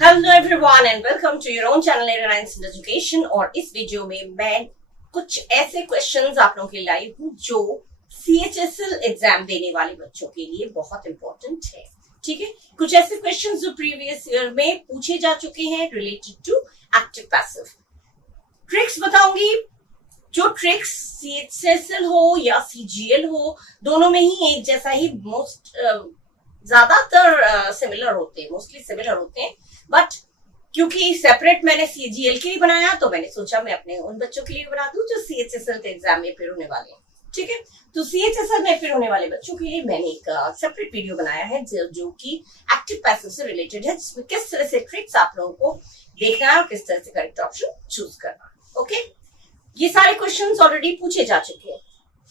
Hello everyone and welcome to your own channel education. और इस video में मैं कुछ ऐसे क्वेश्चंस आप लोगों के लिए लाई हूँ जो CHSL एग्जाम देने वाले बच्चों के लिए बहुत इंपॉर्टेंट है। ठीक है, कुछ ऐसे क्वेश्चंस जो प्रीवियस ईयर में पूछे जा चुके हैं related to active passive. Tricks बताऊंगी, जो ट्रिक्स CHSL हो या CGL हो, दोनों में ही एक जैसा ही ज्यादातर सिमिलर होते हैं, मोस्टली सिमिलर होते हैं। बट क्योंकि सेपरेट मैंने CGL के लिए बनाया तो मैंने सोचा मैं अपने उन बच्चों के लिए बना दूं जो CHSL के एग्जाम में फिर होने वाले हैं। ठीक है, तो CHSL में फिर होने वाले बच्चों के लिए मैंने एक सेपरेट वीडियो बनाया है जो कि एक्टिव पैसिव से रिलेटेड है, जिसमें किस तरह से ट्रिक्स आप लोगों को देखना है और किस तरह से करेक्ट ऑप्शन चूज करना। ओके, ये सारे क्वेश्चंस ऑलरेडी पूछे जा चुके हैं।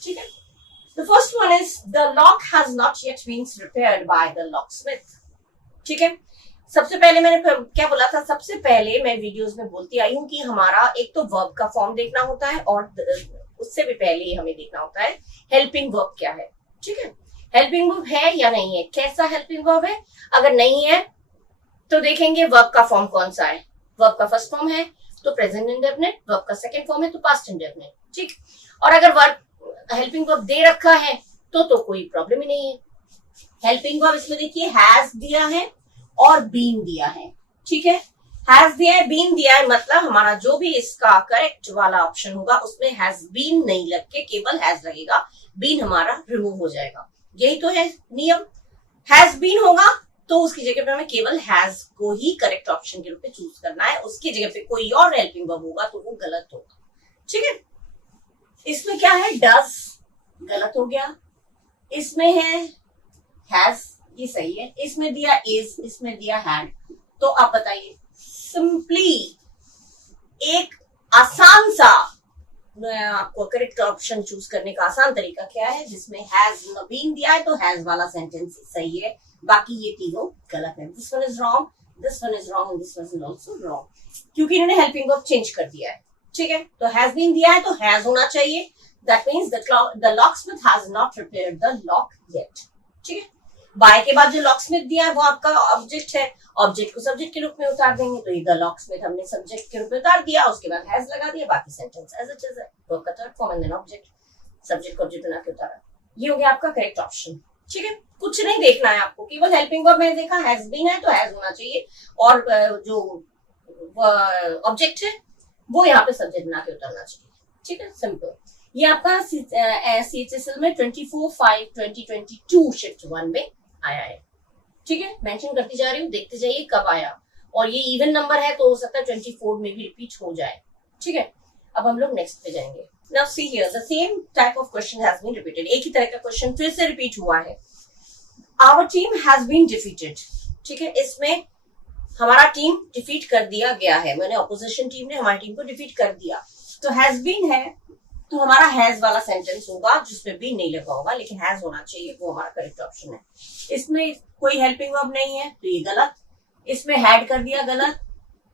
ठीक है, the first one is the lock has not yet been repaired by the locksmith। ठीक है, सबसे पहले मैंने क्या बोला था, सबसे पहले मैं वीडियोस में बोलती आई हूँ कि हमारा एक तो वर्ब का फॉर्म देखना होता है और उससे भी पहले हमें देखना होता है हेल्पिंग वर्ब क्या है। ठीक है, हेल्पिंग वर्ब है या नहीं है, कैसा हेल्पिंग वर्ब है। अगर नहीं है तो देखेंगे वर्ब का फॉर्म कौन सा है। वर्ब का फर्स्ट फॉर्म है तो प्रेजेंट इंडेफिनिट, वर्ब का सेकंड फॉर्म है तो पास्ट इंडेफिनिट। ठीक, और अगर वर्ब हेल्पिंग वर्ब दे रखा है तो कोई प्रॉब्लम ही नहीं है। हेल्पिंग वर्ब इसमें देखिए हैज दिया है और बीन दिया है। ठीक है, हैज दिया है, बीन दिया है, मतलब हमारा जो भी इसका करेक्ट वाला ऑप्शन होगा उसमें हैज बीन नहीं लग के केवल हैज लगेगा, बीन हमारा रिमूव हो जाएगा। यही तो है नियम। हैज बीन होगा तो उसकी जगह पे हमें केवल हैज को ही करेक्ट ऑप्शन के रूप में चूज करना है, उसकी जगह पे कोई और हेल्पिंग वर्ब होगा तो वो गलत होगा। ठीक है, इसमें क्या है, डज गलत हो गया, इसमें है हैज, ये सही है, इसमें दिया इज, इसमें दिया हैड। तो आप बताइए, सिंपली एक आसान सा आपको करेक्ट ऑप्शन चूज करने का आसान तरीका क्या है, जिसमें हैज बीन दिया है तो हैज वाला सेंटेंस सही है, बाकी ये तीनों गलत है। This one is wrong, this one is wrong and this one is also wrong, क्योंकि इन्होंने हेल्पिंग वर्ब चेंज कर दिया है। ठीक है, तो हैज बीन दिया है तो हैज होना चाहिए, that means the locksmith has not repaired the lock yet. ठीक है, बाय के बाद जो लॉकस्मिथ दिया है वो आपका ऑब्जेक्ट है, ऑब्जेक्ट को सब्जेक्ट के रूप में उतार देंगे, तो ये द लॉकस्मिथ हमने सब्जेक्ट के रूप में उतार दिया, उसके बाद हैज लगा दिया, बाकी सेंटेंस एज इट इज है, वर्ब का third form and then object, subject को ऑब्जेक्ट बना के उतारा। ये हो गया आपका करेक्ट ऑप्शन। ठीक है, कुछ नहीं देखना है आपको, केवल हेल्पिंग वर्ब मैंने देखा हैज बीन है तो हैज होना चाहिए, और जो ऑब्जेक्ट है वो यहाँ पे सब्जेक्ट बना के उतारना चाहिए। ठीक है, सिंपल। ये आपका CHSL में 24/5/2022 शिफ्ट 1 में आया है। ठीक है, मेंशन करती जा रही हूँ, देखते जाइए कब आया, और ये इवन नंबर है तो हो सकता है 24 में भी रिपीट हो जाए। ठीक है, अब हम लोग नेक्स्ट पे जाएंगे। Now see here, the same type of question has been repeated. एक ही तरह का क्वेश्चन फिर से रिपीट हुआ है। Our team has been defeated. ठीक है, इसमें हमारा टीम डिफीट कर दिया गया है, मैंने ऑपोजिशन टीम ने हमारी टीम को डिफीट कर दिया, तो हैज बीन है तो हमारा हैज वाला सेंटेंस होगा जिसमें बीन नहीं लगा होगा, लेकिन हैज होना चाहिए, वो हमारा करेक्ट ऑप्शन है। इसमें कोई हेल्पिंग वर्ब नहीं है तो ये गलत, इसमें हैड कर दिया गलत,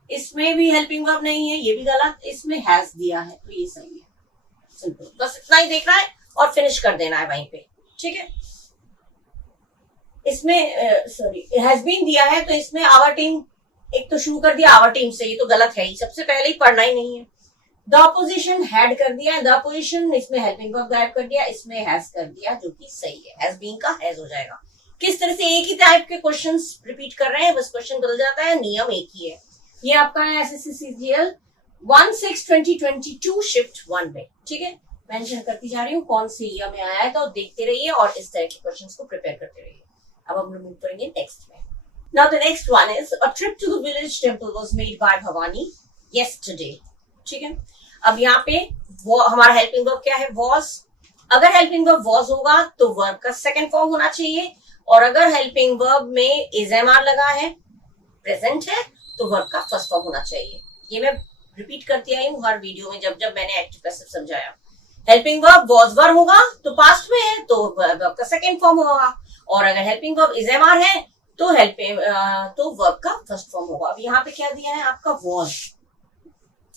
इसमें भी हेल्पिंग वर्ब नहीं है ये भी गलत, इसमें हैज दिया है तो ये सही है। सिंपल, बस इतना ही देखना है और फिनिश कर देना है वहीं पे। ठीक है, इसमें सॉरी हैज बीन दिया है तो इसमें आवर टीम एक तो शुरू कर दिया आवर टीम से, ये तो गलत है ही, सबसे पहले ही पढ़ना ही नहीं है। द अपोजिशन हैड कर दिया, द अपोजिशन, इसमें हेल्पिंग वर्ब गायब कर दिया, इसमें हैज कर दिया, जो कि सही है, हैज बीन का हैज हो जाएगा। किस तरह से एक ही टाइप के क्वेश्चंस रिपीट कर रहे हैं, बस क्वेश्चन बदल जाता है, नियम एक ही है। ये आपका है SSC CGL 1/6/2022 शिफ्ट 1 में। ठीक है, मेंशन करती जा रही हूँ कौन सी ईयर में आया है, तो देखते रहिए और इस तरह के क्वेश्चंस को प्रिपेयर करते रहिए। अब हम मूव करेंगे नेक्स्ट में। Now the next one is a trip to the village temple was made by Bhavani yesterday। ठीक है, अब यहाँ पे वो हमारा हेल्पिंग वर्ब क्या है, was। अगर हेल्पिंग वर्ब was होगा तो वर्ब का सेकंड फॉर्म होना चाहिए, और अगर हेल्पिंग वर्ब में is MR लगा है, प्रेजेंट है, तो वर्ब का फर्स्ट फॉर्म होना चाहिए। ये मैं रिपीट करती आई हूँ हर वीडियो में जब मैंने एक्टिव पैसिव समझाया। हेल्पिंग वर्ब was verb होगा तो पास्ट में है तो वर्ब का सेकंड फॉर्म होगा, और अगर हेल्पिंग वर्ब is MR है तो वर्ब का फर्स्ट फॉर्म होगा। अब यहाँ पे क्या दिया है आपका,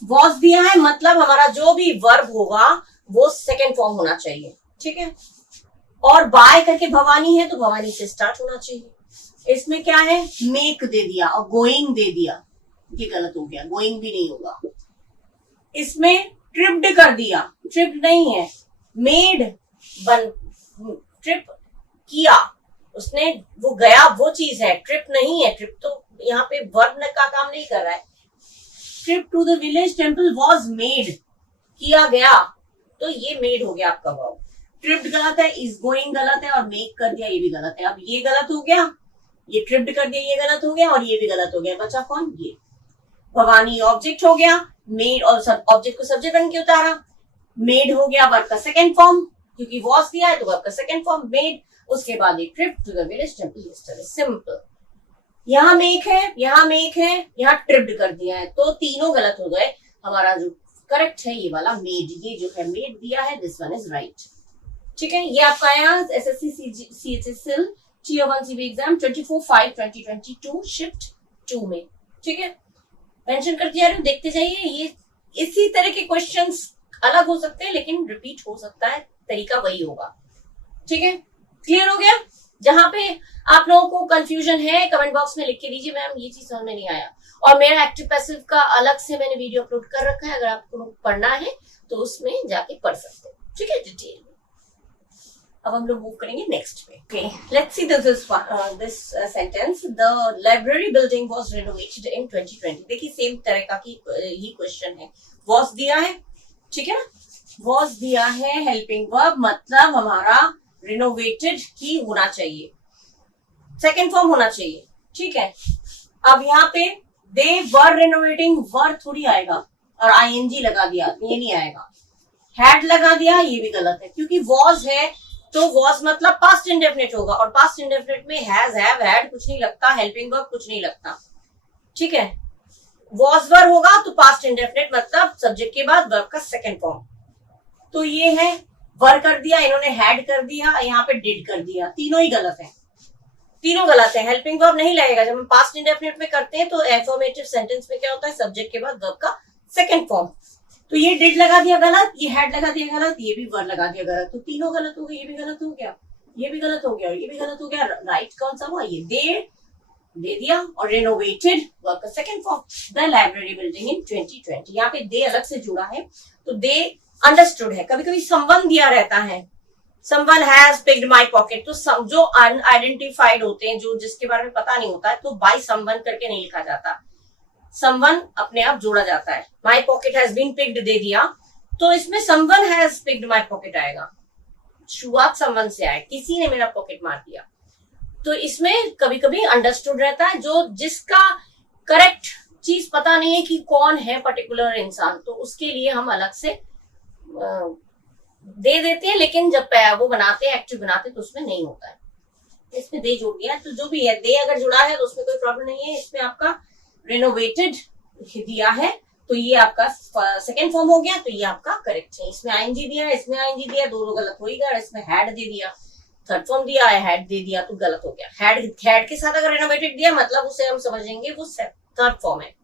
was दिया है, मतलब हमारा जो भी वर्ब होगा वो सेकंड फॉर्म होना चाहिए। ठीक है, और बाय करके भवानी है तो भवानी से स्टार्ट होना चाहिए। इसमें क्या है, मेक दे दिया और गोइंग दे दिया, ये गलत हो गया, गोइंग भी नहीं होगा। इसमें ट्रिप्ड कर दिया, ट्रिप्ड नहीं है, मेड बन, ट्रिप किया उसने, वो गया वो चीज है, ट्रिप नहीं है। ट्रिप तो यहाँ पे वर्ब का काम नहीं कर रहा है। Trip to the village temple was made, किया गया, तो ये मेड हो गया आपका वर्ब। ट्रिप्ड गलत है, इज गोइंग गलत है, और मेक कर दिया ये भी गलत है। अब ये गलत हो गया, ये ट्रिप्ड कर दिया ये गलत हो गया, और ये भी गलत हो गया। बचा कौन, ये भवानी ऑब्जेक्ट हो गया, मेड और सब ऑब्जेक्ट को सब्जेक्ट बन के उतारा, मेड हो गया वर्ब का सेकंड फॉर्म, क्योंकि वॉज दिया है तो वर्ब का सेकंड फॉर्म मेड। उसके बाद एक trip to the village temple yesterday, simple. यहाँ मेक है, यहाँ मेक है, यहाँ ट्रिप्ड कर दिया है, तो तीनों गलत हो गए। हमारा जो करेक्ट है ये वाला मेड, ये जो है मेड दिया है, दिस वन इज राइट। ठीक है, ये आपका आया SSC CHSL tier 1 CB exam 24/5/2022 shift 2 में। ठीक है, मेंशन कर दिया, देखते जाइए। ये इसी तरह के क्वेश्चंस अलग हो सकते हैं लेकिन रिपीट हो सकता है, तरीका वही होगा। ठीक है, क्लियर हो गया। जहां पे आप लोगों को कंफ्यूजन है कमेंट बॉक्स में लिख के दीजिए, मैम ये चीज समझ में नहीं आया। और मेरा एक्टिव पैसिव का अलग से मैंने वीडियो अपलोड कर रखा है, अगर आपको पढ़ना है तो उसमें जाके पढ़ सकते हैं। ठीक है, डिटेल में। अब हम लोग मूव करेंगे नेक्स्ट पे। Okay, let's see this sentence, the library building was renovated in 2020। देखिए सेम तरह का ही क्वेश्चन है, वाज दिया है, ठीक है ना, वाज दिया है, हेल्पिंग वर्ब, मतलब हमारा रिनोवेटेड ही होना चाहिए, सेकेंड फॉर्म होना चाहिए। ठीक है, अब यहाँ पे दे वर रेनोवेटिंग, वर थोड़ी आएगा, और आईएनजी लगा दिया, ये नहीं आएगा। हैड लगा दिया, ये भी गलत है, क्योंकि वॉज है तो वॉज मतलब पास्ट इंडेफिनिट होगा, और पास्ट इंडेफिनिट में हैज, हैव, हैड कुछ नहीं लगता, हेल्पिंग वर्ब कुछ नहीं लगता। ठीक है, वॉज वर होगा तो पास्ट इंडेफिनिट मतलब सब्जेक्ट के बाद वर्ब का सेकेंड फॉर्म। तो ये है, वर कर दिया इन्होंने, हैड कर दिया, यहाँ पे डिड कर दिया, तीनों ही गलत है, तीनों गलत है। हेल्पिंग वर्ब नहीं लगेगा, जब हम पास्ट इंडेफिनिट में करते हैं तो एफर्मेटिव सेंटेंस में क्या होता है, सब्जेक्ट के बाद वर्ब का सेकंड फॉर्म। तो ये डिड लगा दिया गलत, ये हैड लगा दिया गलत, ये भी वर लगा दिया गलत, तो तीनों गलत हो गए। ये भी गलत हो गया, ये भी गलत हो गया, और ये भी गलत हो गया। राइट कौन सा हुआ, ये दे दिया, और रेनोवेटेड वर्ब का second form, the library building in 2020। यहाँ पे दे अलग से जुड़ा है, तो दे अंडरस्टूड है। कभी कभी समवन दिया रहता है, someone has picked my pocket, तो जो अनआइडेंटिफाइड होते हैं, जो जिसके बारे में पता नहीं होता है, तो बाय समवन करके नहीं लिखा जाता, समवन अपने आप जोड़ा जाता है। My pocket has been picked दे दिया, तो इसमें someone has picked my pocket आएगा, शुरुआत समवन से आए, किसी ने मेरा पॉकेट मार दिया। तो इसमें कभी कभी अंडरस्टूड रहता है, जो जिसका करेक्ट चीज पता नहीं है कि कौन है पर्टिकुलर इंसान, तो उसके लिए हम अलग से दे देते हैं, लेकिन जब वो बनाते हैं, एक्टिव बनाते हैं, तो उसमें नहीं होता है। इसमें दे जोड़ दिया, तो जो भी है, दे अगर जुड़ा है तो उसमें कोई प्रॉब्लम नहीं है। इसमें आपका रिनोवेटेड दिया है, तो ये आपका सेकेंड फॉर्म हो गया, तो ये आपका करेक्ट है। इसमें आईएनजी दिया है, इसमें आईएनजी दिया, दोनों गलत हो ही गया। इसमें हैड दे दिया, थर्ड फॉर्म दिया है, हैड दे दिया, तो गलत हो गया। हैड के साथ अगर रिनोवेटेड दिया, मतलब उसे हम समझेंगे वो थर्ड फॉर्म है।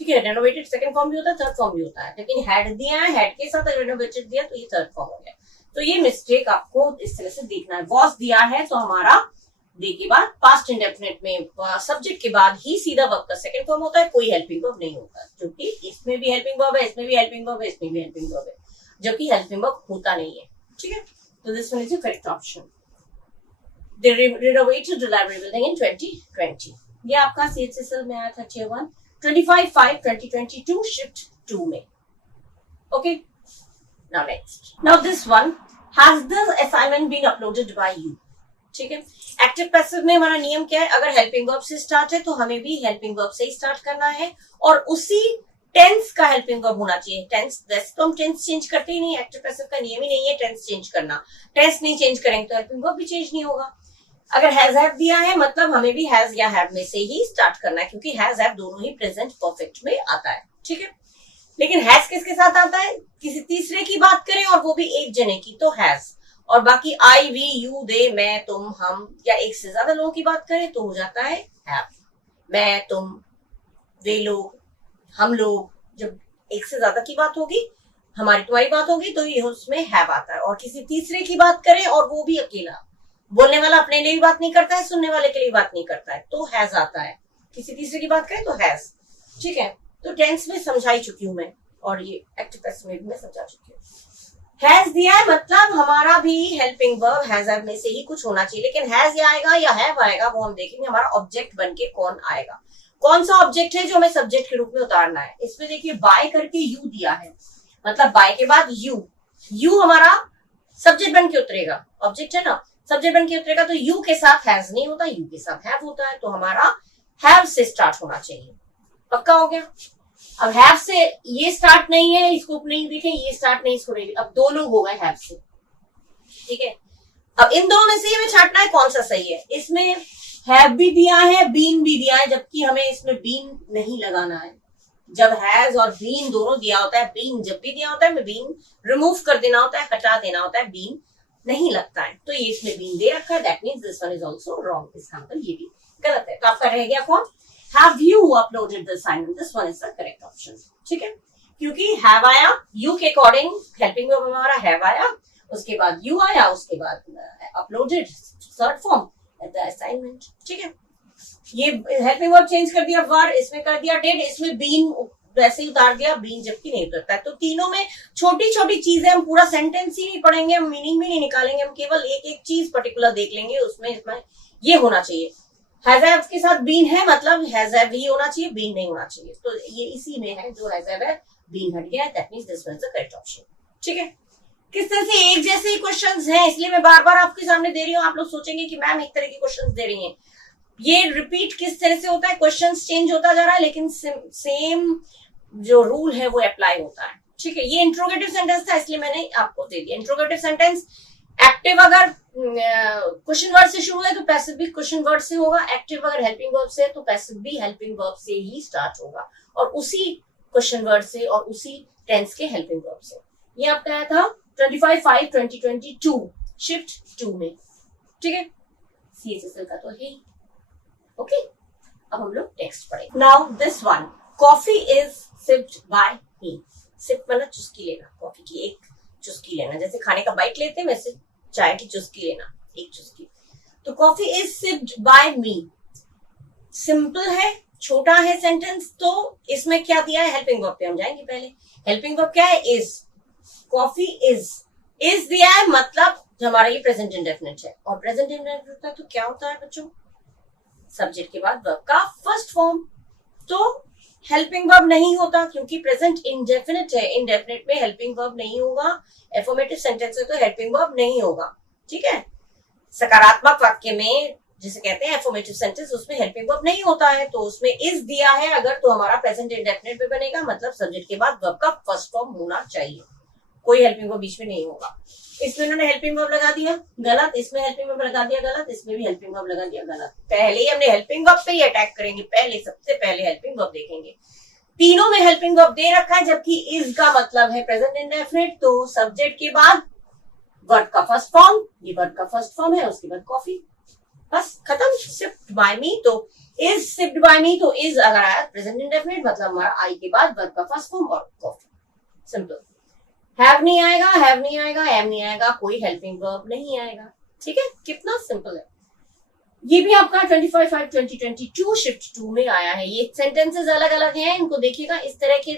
ठीक है, रेनोवेटेड सेकंड फॉर्म भी होता है, थर्ड फॉर्म भी होता है, लेकिन हैड दिया है, हैड के साथ रेनोवेटेड दिया, तो ये थर्ड फॉर्म हो गया। तो ये मिस्टेक आपको इस तरह से देखना है। वॉज दिया है तो हमारा दे के बाद पास्ट इंडेफिनिट में सब्जेक्ट के बाद ही सीधा वर्ब का सेकंड फॉर्म होता है, कोई हेल्पिंग वर्ब नहीं होता, क्योंकि इसमें भी हेल्पिंग वर्ब है, इसमें भी हेल्पिंग वर्ब है, इसमें भी हेल्पिंग वर्ब है, जबकि हेल्पिंग वर्ब होता नहीं है। ठीक है, तो this one is the correct option. They renovated the library building in 2020. ये आपका CHSL में आया था Tier 1 25/5/2022 Shift 2 में. Okay. Now next. Now this one, has the assignment been uploaded by you? ठीक है, एक्टिव पैसिव में हमारा नियम क्या है, अगर हेल्पिंग वर्ब से स्टार्ट है तो हमें भी हेल्पिंग वर्ब से ही स्टार्ट करना है, और उसी टेंस का हेल्पिंग वर्ब होना चाहिए। टेंस, वैसे तो हम टेंस चेंज करते ही नहीं, एक्टिव पैसिव का नियम ही नहीं है टेंस चेंज करना। टेंस नहीं चेंज करेंगे तो हेल्पिंग वर्ब भी चेंज नहीं होगा। अगर हैज हैव दिया है, मतलब हमें भी हैज या हैव में से ही स्टार्ट करना है, क्योंकि हैज हैव दोनों ही प्रेजेंट परफेक्ट में आता है। ठीक है, लेकिन हैज किसके साथ आता है, किसी तीसरे की बात करें और वो भी एक जने की, तो हैज, और बाकी आई, वी, यू, दे, मैं, तुम, हम, या एक से ज्यादा लोगों की बात करें तो हो जाता है हैव। मैं, तुम, वे लोग, हम लोग, जब एक से ज्यादा की बात होगी, हमारी तुम्हारी बात होगी, तो ये उसमें हैव आता है। और किसी तीसरे की बात करें और वो भी अकेला, बोलने वाला अपने लिए भी बात नहीं करता है, सुनने वाले के लिए बात नहीं करता है, तो हैज आता है। किसी तीसरे की बात करें तो हैज। ठीक है, तो टेंस में समझाई चुकी हूं मैं, और ये एक्टिव पैसिव में भी मैं समझा चुकी हूँ। हैज दिया है मतलब हमारा भी हेल्पिंग वर्ब हैज में से ही कुछ होना चाहिए, लेकिन हैज आएगा या हैव आएगा वो हम देखेंगे। हमारा ऑब्जेक्ट बनके कौन आएगा, कौन सा ऑब्जेक्ट है जो हमें सब्जेक्ट के रूप में उतारना है। इसमें देखिए बाय करके यू दिया है, मतलब बाय के बाद यू, यू हमारा सब्जेक्ट बन के उतरेगा, ऑब्जेक्ट है ना, सब्जेक्ट बन के उतरेगा, तो यू के साथ हैज नहीं होता, यू के साथ हैव होता है, तो हमारा हैव से स्टार्ट होना चाहिए। पक्का हो गया। अब हैव से ये स्टार्ट नहीं है, इसको नहीं देखें, ये स्टार्ट नहीं, इसको नहीं, अब दो लोग हो गए हैव से। ठीक है, अब इन दोनों में से हमें छांटना है कौन सा सही है। इसमें हैव भी दिया है, बीन भी दिया है, जबकि हमें इसमें बीन नहीं लगाना है। जब हैज और बीन दोनों दिया होता है, बीन जब भी दिया होता है, बीन रिमूव कर देना होता है, हटा देना होता है, बीन नहीं लगता है, तो ये इसमें बीन दे रखा है, that means this one is also wrong. इसका मतलब ये भी गलत है। तो आपका रह गया कौन, have you uploaded the assignment, this one is the correct option. ठीक है, क्योंकि हैव आया, यू के अकॉर्डिंग हेल्पिंग वर्ब हमारा हैव आया, उसके बाद यू आया, उसके बाद uploaded third form the assignment. ठीक है, ये हेल्पिंग वर्ब चेंज कर दिया, वर इसमें कर दिया डिड, इसमें बीन वैसे ही उतार दिया, बीन जबकि नहीं उतरता है। तो तीनों में छोटी छोटी चीजें, हम पूरा सेंटेंस ही नहीं पढ़ेंगे, हम मीनिंग भी नहीं निकालेंगे, हम केवल एक एक चीज पर्टिकुलर देख लेंगे, उसमें इसमें ये होना चाहिए। हैज हैव के साथ बीन है, मतलब हैज हैव ही होना चाहिए, बीन नहीं होना चाहिए, तो ये इसी में है, जो हैज हैव है, बीन हट गया, that means this one is the correct option. ठीक है, किस तरह से एक जैसे ही क्वेश्चंस हैं, इसलिए मैं बार बार आपके सामने दे रही हूँ। आप लोग सोचेंगे कि मैम एक तरह के क्वेश्चंस दे रही हैं, ये रिपीट किस तरह से होता है, क्वेश्चंस चेंज होता जा रहा है, लेकिन सेम जो रूल है वो अप्लाई होता है। ठीक है, ये इंट्रोगेटिव सेंटेंस था, इसलिए मैंने आपको दे दिया। इंट्रोगेटिव सेंटेंस एक्टिव अगर क्वेश्चन वर्ड से शुरू है तो पैसिव भी क्वेश्चन वर्ड से होगा, एक्टिव अगर हेल्पिंग वर्ब से है तो पैसिव भी हेल्पिंग वर्ब से ही स्टार्ट होगा, और उसी क्वेश्चन वर्ड से और उसी टेंस के हेल्पिंग वर्ब से। ये आपका आया था 25/5/2022 शिफ्ट 2 में। ठीक है, CHSL का तो है ही। ओके, अब हम लोग टेक्स्ट पढ़ेंगे। Now this one, coffee is sipped by me. Sip मतलब चुस्की लेना, कॉफी की एक चुस्की लेना, जैसे खाने का बाइट लेते हैं वैसे चाय की चुस्की लेना, एक चुस्की। तो coffee is sipped by me, simple है, छोटा है सेंटेंस, तो इसमें क्या दिया है, हेल्पिंग वर्ब पे हम जाएंगे पहले। हेल्पिंग वर्ब क्या है, इज। कॉफी इज दिया है, मतलब हमारा ये प्रेजेंट इंडेफिनिट है, और प्रेजेंट इंडेफिनिट होता है तो क्या होता है बच्चों, सब्जेक्ट के बाद वर्ब का फर्स्ट फॉर्म। तो हेल्पिंग वर्ब नहीं होता क्योंकि प्रेजेंट इंडेफिनिट है, इंडेफिनिट में हेल्पिंग वर्ब नहीं होगा, एफर्मेटिव सेंटेंस है तो हेल्पिंग वर्ब नहीं होगा। ठीक है, सकारात्मक वाक्य में जिसे कहते हैं एफर्मेटिव सेंटेंस, उसमें हेल्पिंग वर्ब नहीं होता है, तो उसमें इज दिया है अगर, तो हमारा प्रेजेंट इंडेफिनिट में बनेगा, मतलब सब्जेक्ट के बाद वर्ब का फर्स्ट फॉर्म होना चाहिए, कोई हेल्पिंग वर्ब बीच में नहीं होगा। इसमें उन्होंने हेल्पिंग वर्ब लगा दिया गलत, इसमें हेल्पिंग वर्ब लगा दिया गलत, इसमें भी हेल्पिंग वर्ब लगा दिया गलत। पहले ही हमने हेल्पिंग वर्ब पे ही अटैक करेंगे, पहले सबसे पहले हेल्पिंग वर्ब देखेंगे। तीनों में हेल्पिंग वर्ब दे रखा है, जबकि इज का मतलब है प्रेजेंट इंडेफिनिट, तो सब्जेक्ट के बाद वर्ब का फर्स्ट फॉर्म, ये वर्ब का फर्स्ट फॉर्म है, उसके बाद कॉफी, बस खत्म। सिप्ड बाय मी, तो इज सिप्ड बाय मी, तो इज अगर आया प्रेजेंट इंडेफिनिट, मतलब हमारा आई के बाद वर्ब का फर्स्ट फॉर्म और कॉफी, सिंपल। हैव नहीं आएगा, हैव नहीं आएगा, एम नहीं आएगा, कोई हेल्पिंग वर्ब नहीं आएगा। ठीक है, कितना सिंपल है। ये भी आपका 25/5/2022 शिफ्ट 2 में आया है। ये सेंटेंसेस अलग अलग हैं, इनको देखिएगा। इस तरह के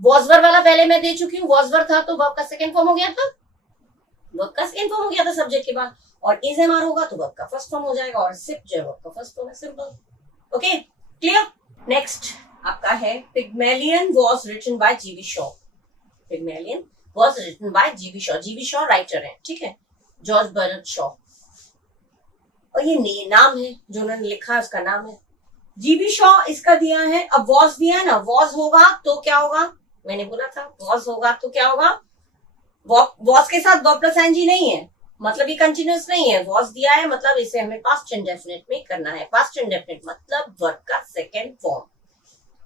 वॉज वर्ब वाला पहले मैं दे चुकी हूँ, वॉज वर्ब था तो वर्ब का सेकंड फॉर्म हो गया था, वर्ब का सेकंड फॉर्म हो गया था सब्जेक्ट के बाद, और इज एम आर होगा तो वर्ब का फर्स्ट फॉर्म हो जाएगा, और सिप जो है वर्ब का फर्स्ट फॉर्म है, सिंपल। Okay, clear. नेक्स्ट आपका है Pygmalion was written by GV Shaw. Pygmalion was written by G.B. Shaw. G.B. Shaw writer है, ठीक है, जॉर्ज बर्नार्ड शॉ, और ये नाम है जो उन्होंने लिखा है, उसका नाम है G.B. Shaw। इसका दिया है, अब was दिया है ना, was होगा तो क्या होगा, मैंने बोला था was होगा तो क्या होगा, was के साथ verb plus ing नहीं है, मतलब ये कंटिन्यूस नहीं है। was दिया है मतलब इसे हमें पास्ट इंडेफिनिट में करना है। पास्ट इंडेफिनिट मतलब वर्ब का सेकेंड फॉर्म।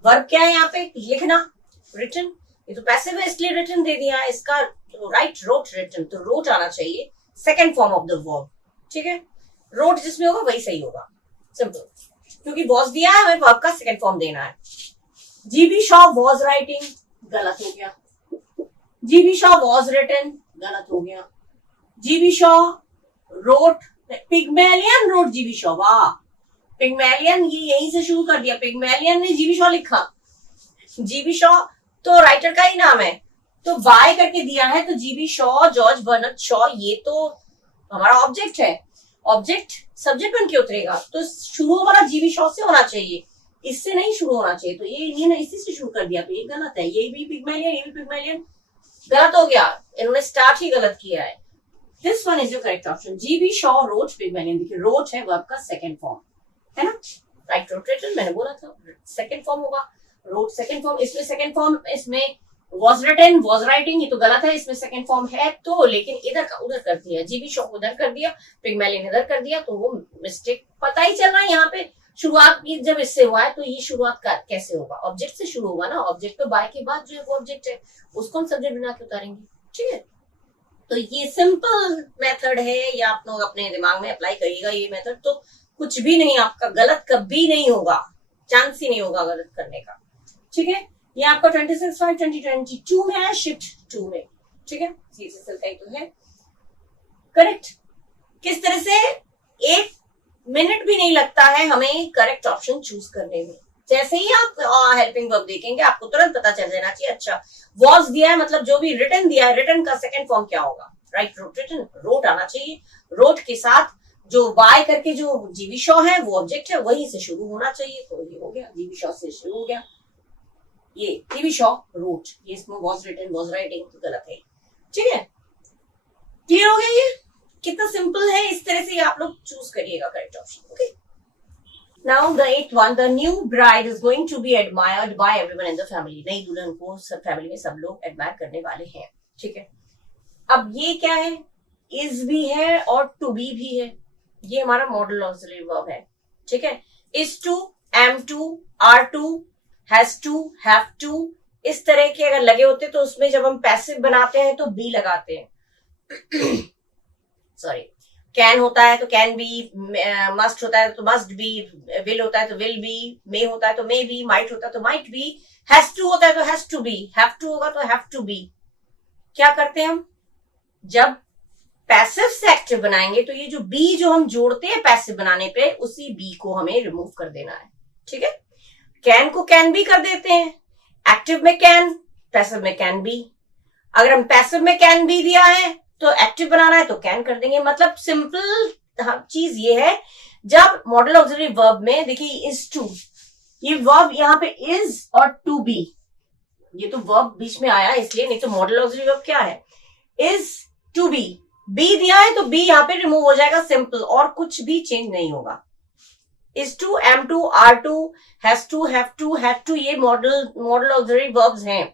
वर्ब क्या है यहाँ पे, लिखना, रिटन, ये तो पैसिव है इसलिए रिटन दे दिया, इसका राइट रोट रिटन, तो रोट आना चाहिए second form of the verb. ठीक है, रोट जिसमें होगा वही सही होगा, सिंपल, क्योंकि वॉज दिया है, हमें वर्ब का सेकंड फॉर्म देना है। जीबी शॉ वॉज राइटिंग, गलत हो गया। जीबी शॉ वॉज रिटन, गलत हो गया। GB Shaw wrote Pygmalion wrote GV Shaw, वाह, पिग्मेलियन ये यहीं से शुरू कर दिया, पिग्मेलियन ने जीवी शॉ लिखा, जीवी शॉ तो राइटर का ही नाम है, तो बाय करके दिया है, तो जीवी शॉ, जॉर्ज बर्नर्ड शॉ, ये तो हमारा ऑब्जेक्ट है, ऑब्जेक्ट सब्जेक्ट बन के उतरेगा, तो शुरू हमारा जीवी शॉ से होना चाहिए, इससे नहीं शुरू होना चाहिए, तो ये इन्होंने इसी से शुरू कर दिया, तो ये गलत है, ये भी पिग्मेलियन, ये भी पिग्मेलियन, गलत हो गया, इन्होंने स्टार्ट ही गलत किया है। This one is your correct option, जीवी शॉ रोट पिग्मेलियन। देखिए रोट है वर्ब का सेकंड फॉर्म, है ना, राइट रोटेटेड, मैंने बोला था सेकंड फॉर्म होगा, रोट सेकंड फॉर्म, इसमें सेकंड फॉर्म, इसमें was written, was writing, ये तो गलत है, इसमें सेकंड फॉर्म है तो, लेकिन इधर का उधर कर दिया, जीवी शॉ उधर कर दिया, पिग्मेलियन इधर कर दिया, तो वो मिस्टेक पता ही चल रहा है यहाँ पे। शुरुआत जब इससे हुआ है तो ये शुरुआत कैसे होगा, ऑब्जेक्ट से शुरू होगा ना, ऑब्जेक्ट तो बाय के बाद जो है वो ऑब्जेक्ट है, उसको हम सब्जेक्ट बना के उतारेंगे, ठीक है। तो ये सिंपल मेथड है, ये आप लोग अपने दिमाग में अप्लाई करिएगा, ये मेथड तो कुछ भी नहीं, आपका गलत कभी नहीं होगा, चांस ही नहीं होगा गलत करने का, ठीक है। ये आपका 26/5/2022 में है, शिफ्ट 2 में, ठीक है, CSSL का ही तो है, करेक्ट। किस तरह से 1 मिनट भी नहीं लगता है हमें करेक्ट ऑप्शन चूज करने में, जैसे ही आप हेल्पिंग वर्ब देखेंगे आपको तुरंत पता चल जाना चाहिए, अच्छा वॉज दिया है मतलब जो भी रिटन दिया है, रिटन का सेकंड फॉर्म क्या होगा, राइट, रोट रिटन, रोट आना चाहिए, रोट के साथ जो बाय करके जो जीवी शॉ है वो ऑब्जेक्ट है, वहीं से शुरू होना चाहिए, तो ये हो गया, जीवी शॉ से शुरू हो गया, ये जीवी शॉ रोट, ये इसमें वॉज रिटन, वॉज राइटिंग तो गलत है, ठीक है, क्लियर हो गया, ये कितना सिंपल है, इस तरह से आप लोग चूज करिएगा correct option, okay. Now the 8th one, the new bride is going to be admired by everyone in the family. नई दुल्हन को सब फैमिली में सब लोग एडमायर करने वाले हैं, ठीक है। अब ये क्या है, is भी है और to be भी है, ये हमारा मॉडल ऑक्सिलरी वर्ब है, ठीक है। is to, am to, are to, has to, have to, इस तरह के अगर लगे होते तो उसमें जब हम पैसिव बनाते हैं तो be लगाते हैं सॉरी, कैन होता है तो कैन बी, मस्ट होता है तो मस्ट बी, विल होता है तो विल बी, मे होता है तो मे बी, माइट होता है तो माइट बी, हैज टू होता है तो has to be, have to होगा तो हैव टू बी। क्या करते हैं हम, जब पैसिव से एक्टिव बनाएंगे तो ये जो बी जो हम जोड़ते हैं पैसिव बनाने पे, उसी बी को हमें रिमूव कर देना है, ठीक है। कैन को कैन बी कर देते हैं, एक्टिव में कैन, पैसिव में कैन बी, अगर हम पैसिव में कैन बी दिया है तो एक्टिव बनाना है तो कैन कर देंगे, मतलब सिंपल चीज ये है, जब मॉडल ऑक्सिलरी वर्ब में देखिए इज टू, ये वर्ब यहाँ पे इज और टू बी, ये तो वर्ब बीच में आया इसलिए, नहीं तो मॉडल ऑक्सिलरी वर्ब क्या है, इज टू बी, बी दिया है तो बी यहाँ पे रिमूव हो जाएगा, सिंपल, और कुछ भी चेंज नहीं होगा। Is to, am to, are to, has to, have to, had to, ये मॉडल ऑक्सिलरी वर्ब्स हैं।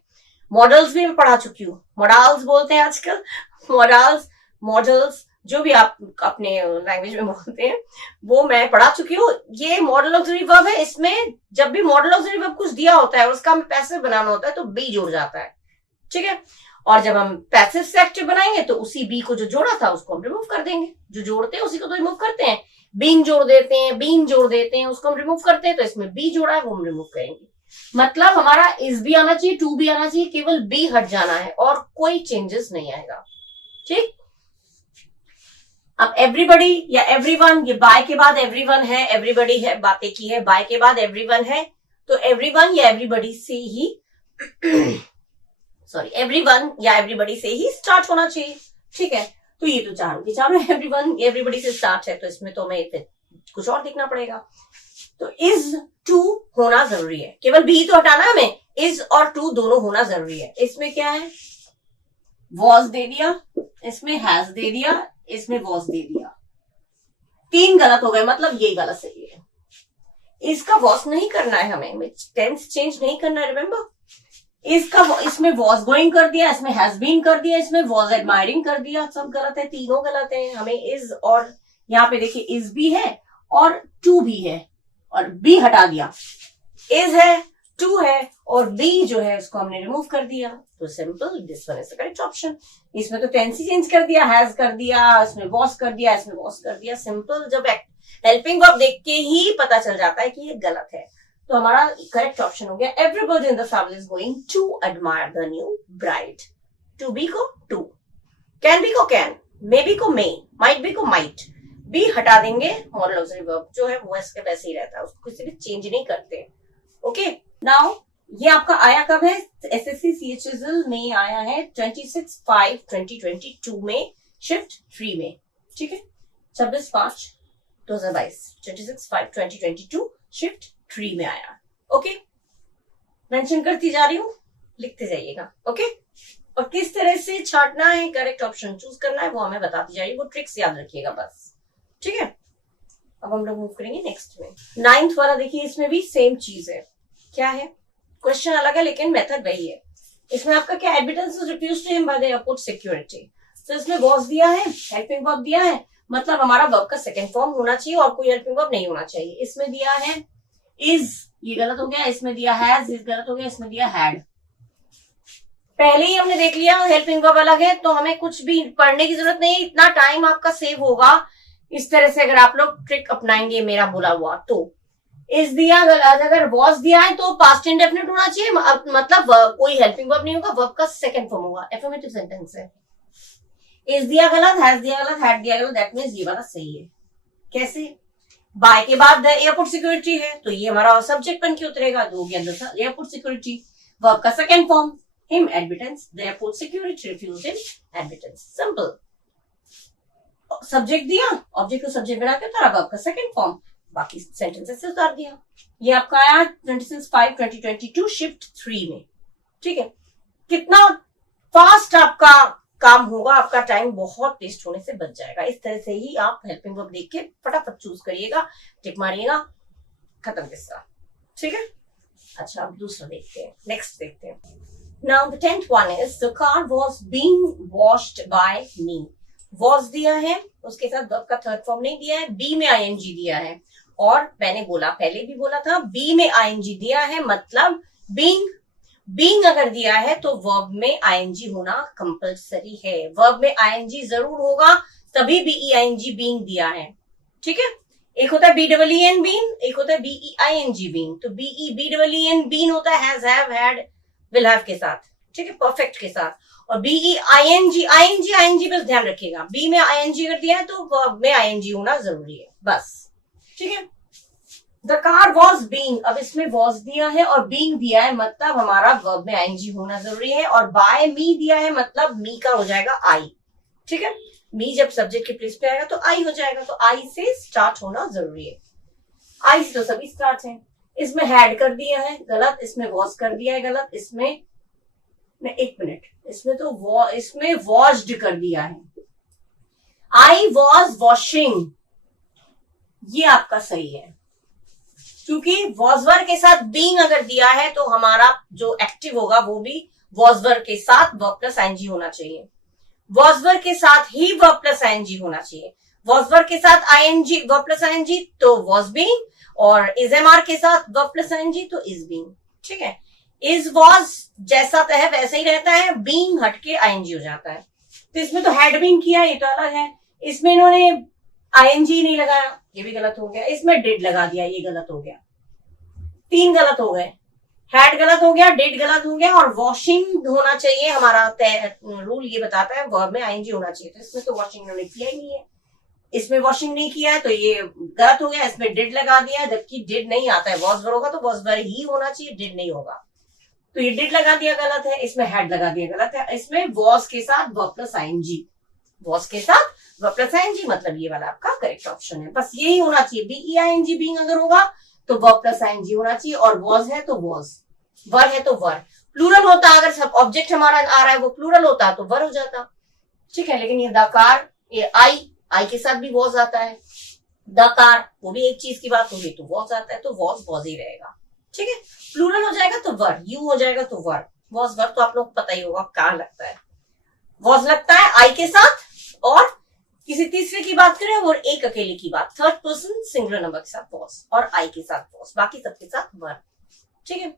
मॉडल्स भी मैं पढ़ा चुकी हूँ, मॉडल्स बोलते हैं आजकल, मॉडल्स, मॉडल्स, जो भी आप अपने लैंग्वेज में बोलते हैं वो मैं पढ़ा चुकी हूँ। ये मॉडल ऑक्सिलरी वर्ब है, इसमें जब भी मॉडल ऑक्सिलरी वर्ब कुछ दिया होता है और उसका हमें पैसिव बनाना होता है तो बी जुड़ जाता है, ठीक है। और जब हम पैसिव से एक्टिव बनाएंगे तो उसी बी को जो जोड़ा था उसको हम रिमूव कर देंगे, जो जोड़ते हैं उसी को तो रिमूव करते हैं, बीन जोड़ देते हैं, बीन जोड़ देते हैं, उसको हम रिमूव करते हैं, तो इसमें बी जोड़ा है वो हम रिमूव करेंगे, मतलब हमारा इज भी आना चाहिए, टू भी आना चाहिए, केवल बी हट जाना है और कोई चेंजेस नहीं आएगा, ठीक। अब एवरीबडी या एवरीवन, ये बाय के बाद एवरीवन है, एवरीबडी है, बातें की है, बाय के बाद एवरीवन है, तो एवरीवन या एवरीबडी से ही सॉरी, एवरीवन या एवरीबडी से ही स्टार्ट होना चाहिए, ठीक है। तो ये तो चारों एवरीवन एवरीबडी से स्टार्ट है, तो इसमें तो हमें कुछ और देखना पड़ेगा, तो इज टू होना जरूरी है, केवल बी तो हटाना है हमें, इज और टू दोनों होना जरूरी है। इसमें क्या है, वॉज दे दिया, इसमें हैज दे दिया, इसमें वॉज दे दिया, 3 गलत हो गए, मतलब ये गलत सही है। इसका वॉज नहीं करना है हमें, टेंस चेंज नहीं करना है, रिमेम्बर। इसमें वॉज गोइंग कर दिया, इसमें हैज बीन कर दिया, इसमें वॉज एडमायरिंग कर दिया, सब गलत है, तीनों गलत है। हमें इज और यहाँ पे देखिए इज भी है और टू भी है और बी हटा दिया, इज है, टू है और बी जो है उसको हमने रिमूव कर दिया, तो simple, this one is the correct option. इसमें तो टेंस ही चेंज कर दिया, हैज कर दिया, इसमें वॉज कर दिया, इसमें वॉज कर दिया, सिंपल। जब हेल्पिंग वर्ब देख के ही पता चल जाता है कि ये गलत है, तो हमारा करेक्ट ऑप्शन हो गया everybody in the family is going to admire the new bride. To be को टू, कैन बी को कैन, मे बी को मे, माइट बी को माइट, बी हटा देंगे, मॉडल ऑक्सिलरी वर्ब जो है वो इसके वैसे ही रहता है, उसको किसी भी चेंज नहीं करते। ओके, नाउ ये आपका आया कब है? एसएससी सीएचएसएल में आया है 26/5/2022 में, शिफ्ट 3 में। ठीक है, 26/5/2022, 26/5/2022 शिफ्ट 3 में आया। ओके, मेंशन करती जा रही हूँ, लिखते जाइएगा। ओके, और किस तरह से छांटना है, करेक्ट ऑप्शन चूज करना है, वो हमें बताती जाइए, वो ट्रिक्स याद रखिएगा बस। ठीक है, अब हम लोग मूव करेंगे नेक्स्ट में। 9th वाला देखिए, इसमें भी सेम चीज है। क्या है? क्वेश्चन अलग है लेकिन मेथड वही है। इसमें आपका क्या, evidence was refused to him by the airport security. तो इसमें वॉज दिया है, हेल्पिंग वर्ब दिया है, मतलब हमारा वर्ब का सेकंड फॉर्म होना चाहिए और कोई हेल्पिंग वर्ब नहीं होना चाहिए। इसमें दिया है इज, ये गलत हो गया। इसमें दिया हैज, इज गलत हो गया। इसमें दिया हैड। पहले ही हमने देख लिया हेल्पिंग वर्ब अलग है, तो हमें कुछ भी पढ़ने की जरूरत नहीं, इतना टाइम आपका सेव होगा इस तरह से अगर आप लोग ट्रिक अपनाएंगे मेरा बोला हुआ। तो इज दिया गलत, अगर वॉज दिया है तो पास्ट इंडेफिनिट होना चाहिए, मतलब कोई हेल्पिंग वर्ब नहीं होगा, वर्ब का सेकंड फॉर्म होगा, एफर्मेटिव सेंटेंस है। इज दिया गलत, हैज दिया गलत, हैड दिया गलत, दैट मींस ये वाला सही है। कैसे? बाय के बाद एयरपोर्ट सिक्योरिटी है तो ये हमारा सब्जेक्ट बन के उतरेगा, तो हो गया एयरपोर्ट सिक्योरिटी। वर्ब का second form him admittance, the airport security refused him admittance, simple। Subject दिया, ऑब्जेक्ट को सब्जेक्ट बना के उतारा, वर्ब का सेकंड फॉर्म, बाकी सेंटेंसेस से उतार दिया। ये आपका आया 26/5/2022 शिफ्ट 3 में। ठीक है, कितना फास्ट आपका काम होगा, आपका टाइम बहुत वेस्ट होने से बच जाएगा। इस तरह से ही आप हेल्पिंग वर्ब देख के फटाफट चूज करिएगा, टिक मारिएगा, खत्म किस्सा। ठीक है, अच्छा अब दूसरा देखते हैं, नेक्स्ट देखते हैं। Now the 10th one is the car was being washed by me। was दिया है, उसके साथ verb का थर्ड फॉर्म नहीं दिया है, बी में ing दिया है। और मैंने बोला, पहले भी बोला था, बी में ing दिया है मतलब being अगर दिया है तो verb में ing होना कंपल्सरी है। verb में ing जरूर होगा, तभी being being दिया है। ठीक है, एक होता है BEEN being, एक होता है BEING being। तो BEBEEN being होता है has, have, had, will have के साथ। ठीक है, परफेक्ट के साथ। और BEING बस ध्यान रखिएगा, बी में ING कर दिया है तो वर्ब में ING होना जरूरी है बस। ठीक है, द कार वॉज बीइंग, अब इसमें वॉज दिया है और बीइंग दिया है, मतलब हमारा वर्ब में ING होना जरूरी है। और बाय मी दिया है, मतलब मी का हो जाएगा आई। ठीक है, मी जब सब्जेक्ट के प्लेस पे आएगा तो आई हो जाएगा, तो आई से स्टार्ट होना जरूरी है। आई से तो सभी स्टार्ट है। इसमें हैड कर दिया है गलत, इसमें वॉज कर दिया है गलत, इसमें एक मिनट, इसमें वॉश्ड कर दिया है। आई वॉज वॉशिंग, ये आपका सही है, क्योंकि वॉजवर के साथ बीइंग अगर दिया है तो हमारा जो एक्टिव होगा वो भी वॉजवर के साथ वर्ब प्लस आईएनजी होना चाहिए। वॉजवर के साथ ही वर्ब प्लस आईएनजी होना चाहिए। वॉजवर के साथ आईएनजी वर्ब प्लस आईएनजी तो वॉज बीइंग, और इज एमआर के साथ वर्ब प्लस आईएनजी तो इज बीइंग। ठीक है, इज वॉज जैसा है वैसा ही रहता है, बीइंग हटके आईएनजी हो जाता है। तो इसमें तो हैड बीन किया, ये तो अलग है। इसमें इन्होंने आईएनजी नहीं लगाया, ये भी गलत हो गया। इसमें डिड लगा दिया, ये गलत हो गया। 3 गलत हो गए, हैड गलत हो गया, डिड गलत हो गया, और वॉशिंग होना चाहिए। हमारा रूल ये बताता है वर्ब में आईएनजी होना चाहिए, तो इसमें तो वॉशिंग इन्होंने किया ही नहीं है। इसमें वॉशिंग नहीं किया है तो ये गलत हो गया। इसमें डिड लगा दिया, जबकि डिड नहीं आता है, वॉज वर होगा तो वॉज वर ही होना चाहिए, डिड नहीं होगा, तो ये डिड लगा दिया गलत है। इसमें हैड लगा दिया गलत है। इसमें वॉज के साथ वर्ब प्लस आईएनजी, वॉज के साथ वर्ब प्लस आईएनजी, मतलब ये वाला आपका करेक्ट ऑप्शन है। बस यही होना चाहिए, बीईआईएनजी बीइंग अगर होगा तो वर्ब प्लस आईएनजी होना चाहिए, और वॉज है तो वॉज, वर है तो वर। प्लूरल होता, अगर सब ऑब्जेक्ट हमारा आ रहा है वो प्लूरल होता तो वर हो जाता। ठीक है, लेकिन ये द कार, ये आई के साथ भी वॉज आता है। द कार, वो भी एक चीज की बात होगी तो वॉज आता है, तो वॉज ही रहेगा। ठीक है, प्लूरल हो जाएगा तो वर, यू हो जाएगा तो वर, वॉज वर तो आप लोग पता ही होगा कहाँ लगता है। वॉज लगता है आई के साथ, और किसी तीसरे की बात करें और एक अकेले की बात, थर्ड पर्सन सिंगुलर नंबर के साथ वॉज, और आई के साथ वॉज, बाकी सबके साथ वर। ठीक है,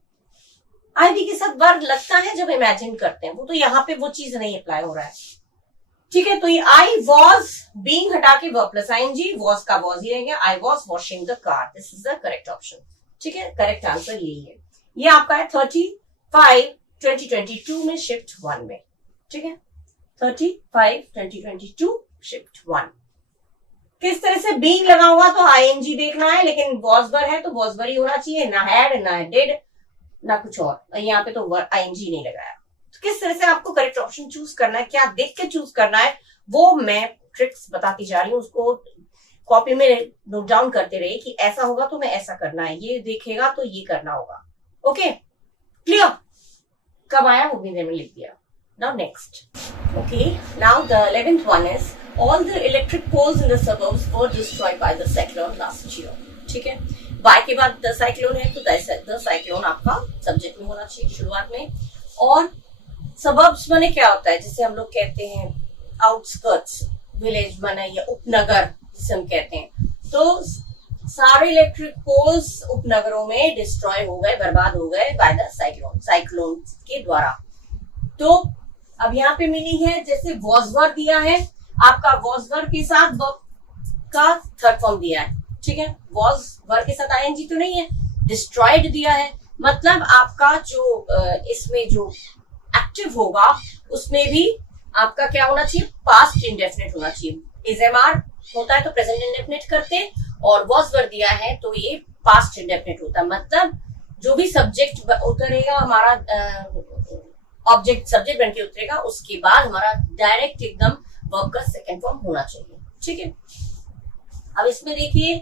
आई भी के साथ वर लगता है जब इमेजिन करते हैं, वो तो यहाँ पे वो चीज नहीं अप्लाई हो रहा है। ठीक है, तो ये आई वॉज बीइंग हटा के वर्ब प्लस आईएनजी, वॉज का वॉज ही रहेगा। I was washing the car, this is the correct option. ठीक है, करेक्ट आंसर यही है। ये आपका है 35/2022 में शिफ्ट 1 में। ठीक है, 35/2022 शिफ्ट 1। किस तरह से बीइंग लगा हुआ तो आईएनजी देखना है, लेकिन वॉज वर है तो वॉज वर ही होना चाहिए, ना हैड ना डिड ना कुछ और। यहाँ पे तो आईएनजी नहीं लगाया। तो किस तरह से आपको करेक्ट ऑप्शन चूज करना है, क्या देख के चूज करना है, वो मैं ट्रिक्स बताती जा रही हूँ। उसको कॉपी में नोट डाउन करते रहे कि ऐसा होगा तो मैं ऐसा करना है, ये देखेगा तो ये करना होगा। Okay clear? कब आया वो भी मैंने लिख दिया। Now next, okay now the 11th one is all the electric poles in the suburbs were destroyed by the cyclone last year। ठीक है, बाय के बाद द साइक्लोन है तो द साइक्लोन आपका सब्जेक्ट में होना चाहिए शुरुआत में। और सबर्ब्स माने क्या होता है, जैसे हम लोग कहते हैं आउटस्कर्ट्स, विलेज माने या उपनगर जिसे हम कहते हैं। तो सारे इलेक्ट्रिक पोल्स उपनगरों में डिस्ट्रॉय हो गए, बर्बाद हो गए बाय द साइक्लोन के द्वारा। तो अब यहाँ पे मीनिंग है, जैसे वॉजवर दिया है आपका, वॉजवर के साथ वर्ब का थर्ड फॉर्म दिया है। ठीक है, वॉजवर के साथ आईएनजी तो नहीं है, डिस्ट्रॉयड दिया है, मतलब आपका जो इसमें जो एक्टिव होगा उसमें भी आपका क्या होना चाहिए, पास्ट इंडेफिनिट होना चाहिए। इजएमआर होता है तो प्रेजेंट इंडेफिनिट करते, और वॉज वर दिया है तो ये पास्ट इंडेफिनिट होता है। मतलब जो भी सब्जेक्ट उतरेगा हमारा, ऑब्जेक्ट सब्जेक्ट बन के उतरेगा, उसके बाद हमारा डायरेक्ट एकदम वर्ब का सेकेंड फॉर्म होना चाहिए। ठीक है, अब इसमें देखिए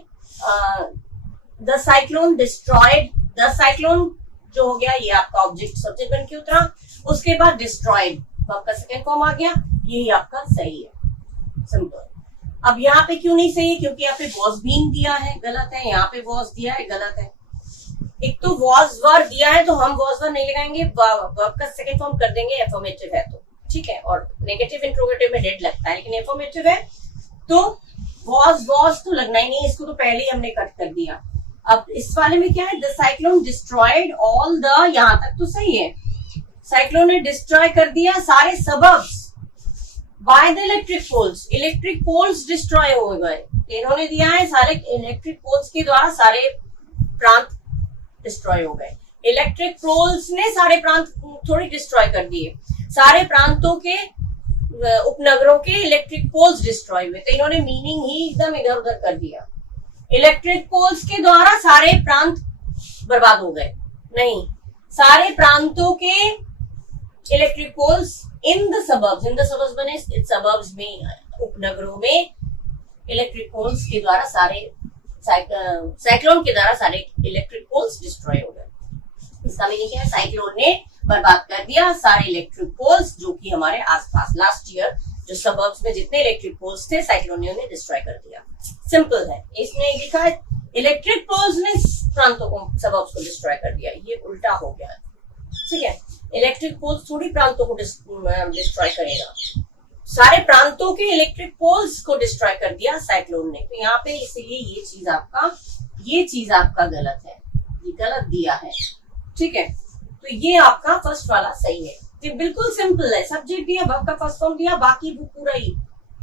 the cyclone destroyed, the cyclone जो हो गया ये आपका ऑब्जेक्ट सब्जेक्ट बन के उतरा, उसके बाद डिस्ट्रॉयड वर्ब का सेकेंड फॉर्म आ गया, यही आपका सही है, सिंपल। अब यहाँ पे क्यों नहीं सही है, क्योंकि यहाँ पे वॉज बीइंग दिया है, गलत है। यहाँ पे वॉज दिया है, गलत है। एक तो वॉज वर दिया है तो हम वॉज वर नहीं लगाएंगे, वर्ब का सेकंड फॉर्म कर देंगे, एफर्मेटिव है तो ठीक है, और नेगेटिव इंट्रोगेटिव में डेड लगता है, लेकिन एफर्मेटिव है तो वॉज तो लगना ही नहीं, इसको तो पहले ही हमने कट कर दिया। अब इस वाले में क्या है, the cyclone destroyed all the, यहाँ तक तो सही है, साइक्लोन ने डिस्ट्रॉय कर दिया सारे suburbs by the electric poles, electric poles destroy हो गए। इन्होंने दिया है सारे इलेक्ट्रिक पोल्स के द्वारा सारे प्रांत डिस्ट्रॉय हो गए। इलेक्ट्रिक पोल्स ने सारे प्रांत थोड़ी डिस्ट्रॉय कर दिए, सारे प्रांतों के उपनगरों के इलेक्ट्रिक पोल्स डिस्ट्रॉय हुए, तो इन्होंने मीनिंग ही एकदम इधर उधर कर दिया। इलेक्ट्रिक पोल्स के द्वारा सारे प्रांत बर्बाद हो गए, नहीं, सारे प्रांतों के electric poles in the suburbs बने, सबर्ब्स में, उपनगरों में इलेक्ट्रिक पोल्स के द्वारा सारे साइक्लोन के द्वारा सारे इलेक्ट्रिक पोल्स डिस्ट्रॉय हो गए। इसका मीनिंग क्या है, साइक्लोन ने बर्बाद कर दिया सारे इलेक्ट्रिक पोल्स जो कि हमारे आसपास लास्ट ईयर जो सबर्ब्स में जितने इलेक्ट्रिक पोल्स थे साइक्लोन ने उन्हें डिस्ट्रॉय कर दिया। सिंपल है, इसमें लिखा है इलेक्ट्रिक पोल्स ने प्रांतों को, सबर्ब्स को डिस्ट्रॉय कर दिया, ये उल्टा हो गया। ठीक है, इलेक्ट्रिक पोल्स थोड़ी प्रांतों को डिस्ट्रॉय करेगा, सारे प्रांतों के इलेक्ट्रिक पोल्स को डिस्ट्रॉय कर दिया साइक्लोन ने। तो यहाँ पे इसलिए ये चीज आपका गलत है, ये गलत दिया है। ठीक है, तो ये आपका फर्स्ट वाला सही है, ये बिल्कुल सिंपल है, सब्जेक्ट दिया, वर्ब का फर्स्ट फॉर्म दिया, बाकी वो पूरा ही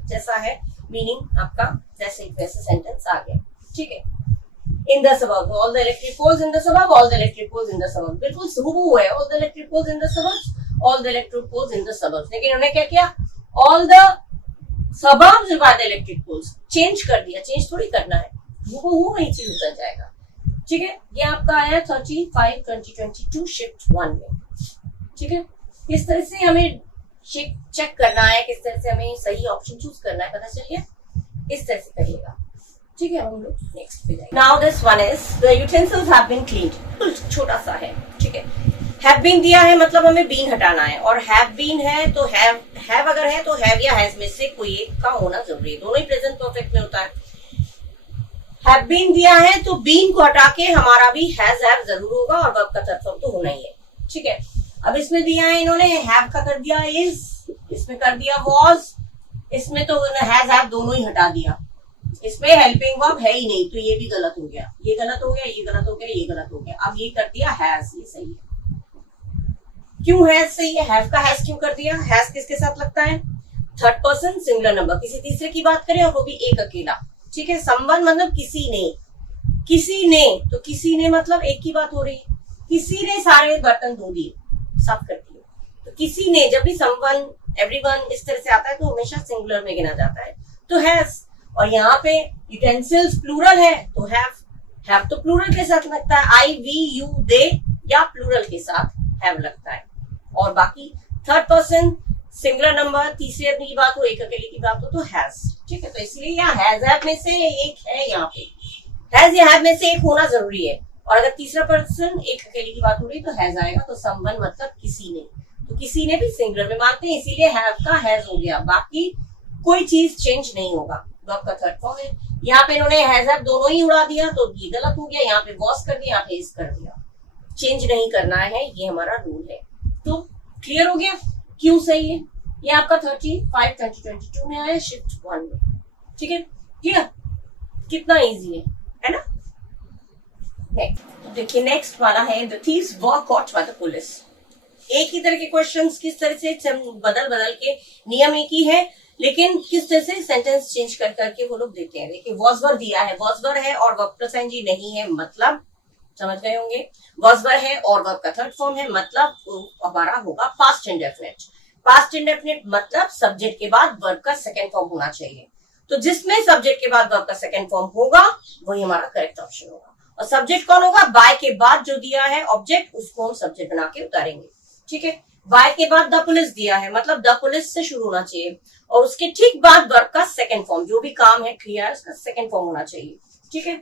जैसा है, मीनिंग आपका जैसे वैसे सेंटेंस आ गया। ठीक है, in the suburb all the electric poles in the suburb, all the electric poles in the suburb, बिल्कुल हूबहू है, all the electric poles in the suburb, all the electric poles in the suburb. लेकिन उन्होंने क्या किया, all the suburbs by the electric poles, change कर दिया, change थोड़ी करना है, वो वही चीज उतर जाएगा। ठीक है, ये आपका आया 35/2022 शिफ्ट 1 में। ठीक है, किस तरह से हमें चेक करना है, किस तरह से हमें सही ऑप्शन चूज करना है, पता चल गया, इस तरह से करिएगा। ठीक है, हम लोग नेक्स्ट पे जाएंगे। Now this one is the utensils have been cleaned, छोटा सा है। ठीक है, हैव बीन दिया है मतलब हमें बीन हटाना है, और हैव बीन है तो हैव अगर है तो हैव या हैज में से कोई एक का होना जरूरी है, दोनों ही प्रेजेंट परफेक्ट में होता है। हैव बीन दिया है तो बीन को हटा के हमारा भी हैज हैव जरूर होगा, और वर्ब का थर्ड फॉर्म तो होना ही है। ठीक है, अब इसमें दिया है इन्होंने हैव का कर दिया इज, इसमें कर दिया वॉज, इसमें तो हैज हैव दोनों ही हटा दिया, इसमें हेल्पिंग वर्ब है ही नहीं, तो ये भी गलत हो गया, ये गलत हो गया, ये गलत हो गया, ये गलत हो गया। अब ये कर दिया हैज, ये सही है। क्यों हैज सही है, हैव का हैज क्यों कर दिया, हैज किसके साथ लगता है, थर्ड पर्सन सिंगुलर नंबर, किसी तीसरे की बात करें और वो भी एक अकेला। ठीक है, समवन मतलब किसी ने, तो किसी ने मतलब एक की बात हो रही है, किसी ने सारे बर्तन धो दिए, साफ कर दिए, तो किसी ने, जब भी समवन, एवरीवन इस तरह से आता है तो हमेशा सिंगुलर में गिना जाता है, तो हैज। और यहाँ पे यूटेंसिल्स प्लूरल है तो हैव तो प्लूरल के साथ लगता है, आई वी यू दे या प्लूरल के साथ हैव लगता है। और बाकी थर्ड पर्सन सिंगुलर नंबर, तीसरे आदमी की बात हो, एक अकेले की बात हो तो हैज। ठीक है, तो इसलिए यहाँ हैज हैव में से एक है, यहाँ पे हैज या हैव में से एक होना जरूरी है। और अगर तीसरा पर्सन एक अकेले की बात हो रही तो हैज आएगा, तो समवन मतलब किसी ने, तो किसी ने भी सिंगुलर में मानते हैं, इसीलिए हैव का हैज हो गया, बाकी कोई चीज चेंज नहीं होगा। वर्ब का थर्ड फॉर्म है। यहाँ पे इन्होंने हैज हैव दोनों ही उड़ा दिया तो ये गलत हो गया, यहाँ पे वॉज कर दिया, यहाँ पे इज कर दिया, चेंज नहीं करना है, ये हमारा रूल है। तो क्लियर हो गया क्यों सही है। ये आपका 35/2022 में आया, शिफ्ट 1 में। ठीक है, क्लियर, कितना इजी है ना। देखिए नेक्स्ट वाला है, the thieves were caught by the police. एक ही तरह के क्वेश्चंस किस तरह से बदल बदल के, नियम एक ही है लेकिन किस तरह से सेंटेंस चेंज कर करके वो लोग देते हैं। देखिए वॉज वर दिया है, वॉज वर है और वर्ब प्लस आईएनजी नहीं है, मतलब समझ गए होंगे। वॉज वर है और वर्ब का थर्ड फॉर्म है, मतलब हमारा होगा पास्ट इंडेफिनिट। पास्ट इंडेफिनिट मतलब सब्जेक्ट के बाद वर्ब का सेकंड फॉर्म होना चाहिए। तो जिसमें सब्जेक्ट के बाद वर्ब का सेकंड फॉर्म होगा वही हमारा करेक्ट ऑप्शन होगा। और सब्जेक्ट कौन होगा, बाय के बाद जो दिया है ऑब्जेक्ट, उसको हम सब्जेक्ट बना के उतारेंगे। ठीक है, बाय के बाद द पुलिस दिया है, मतलब द पुलिस से शुरू होना चाहिए, और उसके ठीक बाद वर्ब का सेकंड फॉर्म, जो भी काम है क्रिया है उसका सेकंड फॉर्म होना चाहिए। ठीक है,